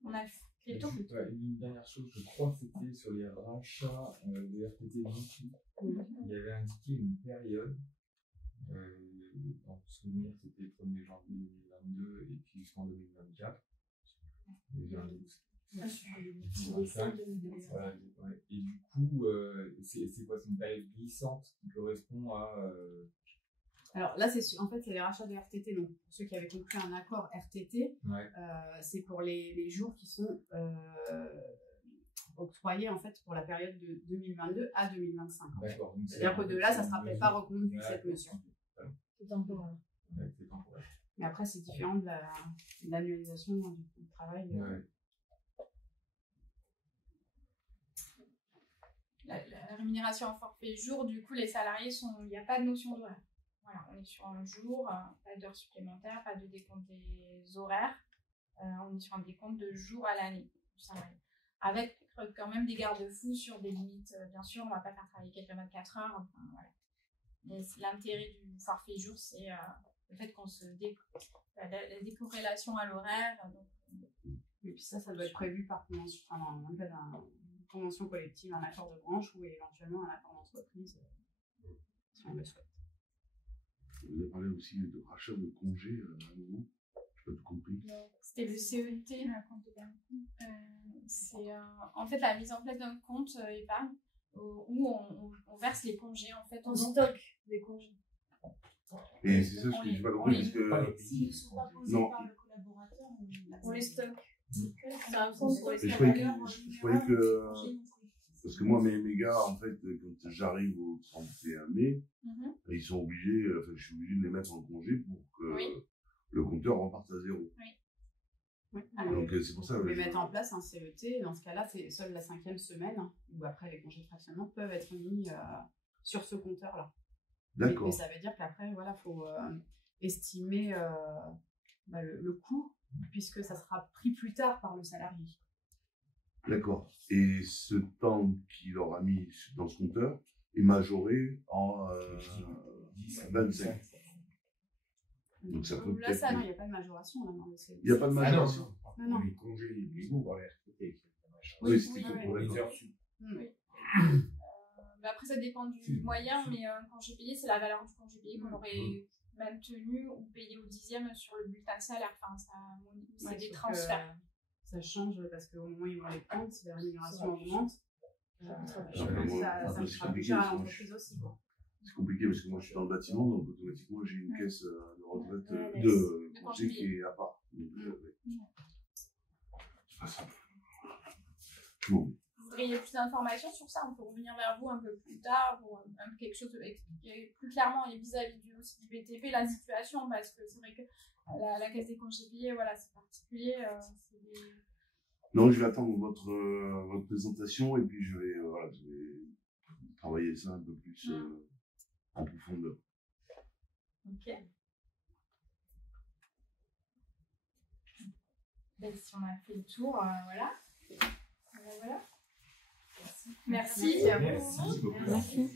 on a fait le tour. Une dernière chose, je crois que c'était sur les rachats de RTT Vinci. Il y avait indiqué une période. Dans le souvenir, c'était le 1er janvier 2022 et puis jusqu'en 2024. Et du coup, c'est quoi? C'est une période glissante qui correspond à. Alors là, c'est les rachats de RTT. Donc, pour ceux qui avaient conclu un accord RTT, c'est pour les jours qui sont octroyés en fait pour la période de 2022 à 2025. D'accord. C'est-à-dire qu'au-delà, ça ne sera peut-être pas reconduit cette mesure. C'est temporaire. Mais après, c'est différent de l'annualisation du travail. La rémunération en forfait jour, du coup, les salariés il n'y a pas de notion d'horaire. Voilà, on est sur un jour, pas d'heures supplémentaires, pas de décompte des horaires. On est sur un décompte de jours à l'année. Avec quand même des garde-fous sur des limites. Bien sûr, on ne va pas faire travailler quelqu'un 24 heures. Enfin, voilà. Mais l'intérêt du forfait jour, c'est le fait qu'on la décorrélation à l'horaire. Et puis ça doit être prévu par convention collective, un accord de branche ou éventuellement un accord d'entreprise, si on le souhaite. Vous avez parlé aussi de rachat de congés à un moment. Je n'ai pas tout compris. C'était le CET, le compte épargne. C'est en fait la mise en place d'un compte épargne où on verse les congés. En fait, on stocke les congés. Et c'est ça ce que je n'ai pas compris parce que. S'ils ne sont pas posés par le collaborateur, on les stocke. C'est un compte pour les travailleurs. Je croyais que. Parce que moi, mes gars, en fait, quand j'arrive au 31 mai, ils sont obligés, je suis obligé de les mettre en congé pour que le compteur reparte à 0. Oui. Donc, c'est pour ça. Vous pouvez mettre en place un CET. Dans ce cas-là, c'est seule la 5e semaine, où après les congés de fractionnement peuvent être mis sur ce compteur-là. D'accord. Mais ça veut dire qu'après, il faut estimer le coût, puisque ça sera pris plus tard par le salarié. D'accord. Et ce temps qu'il aura mis dans ce compteur est majoré en 25. Donc ça peut là, ça, non, il n'y a pas de majoration. Là, il n'y a pas de majoration. Non. Les congés légaux dans les RTT. Oui, c'était pour les heures sup. Après, ça dépend du moyen, mais un congé payé, c'est la valeur du congé payé qu'on aurait maintenu ou payé au 10e sur le bulletin de salaire. Enfin, c'est des transferts. ça change parce qu'au moment où ils vont les prendre, si la rémunération augmente, ça me sera plus cher à l'entreprise aussi. C'est compliqué parce que moi je suis dans le bâtiment, donc automatiquement j'ai une caisse de retraite de congé qui est à part. C'est pas simple. Bon. Vous voudriez plus d'informations sur ça? On peut revenir vers vous un peu plus tard pour quelque chose d'expliquer plus clairement et vis-à-vis du BTP la situation, parce que c'est vrai que la caisse des congés payés, voilà, c'est particulier. Non, je vais attendre votre présentation et puis je vais travailler ça un peu plus en profondeur. Ok. Ben, si on a fait le tour, voilà. Voilà. Merci. Merci beaucoup. Merci.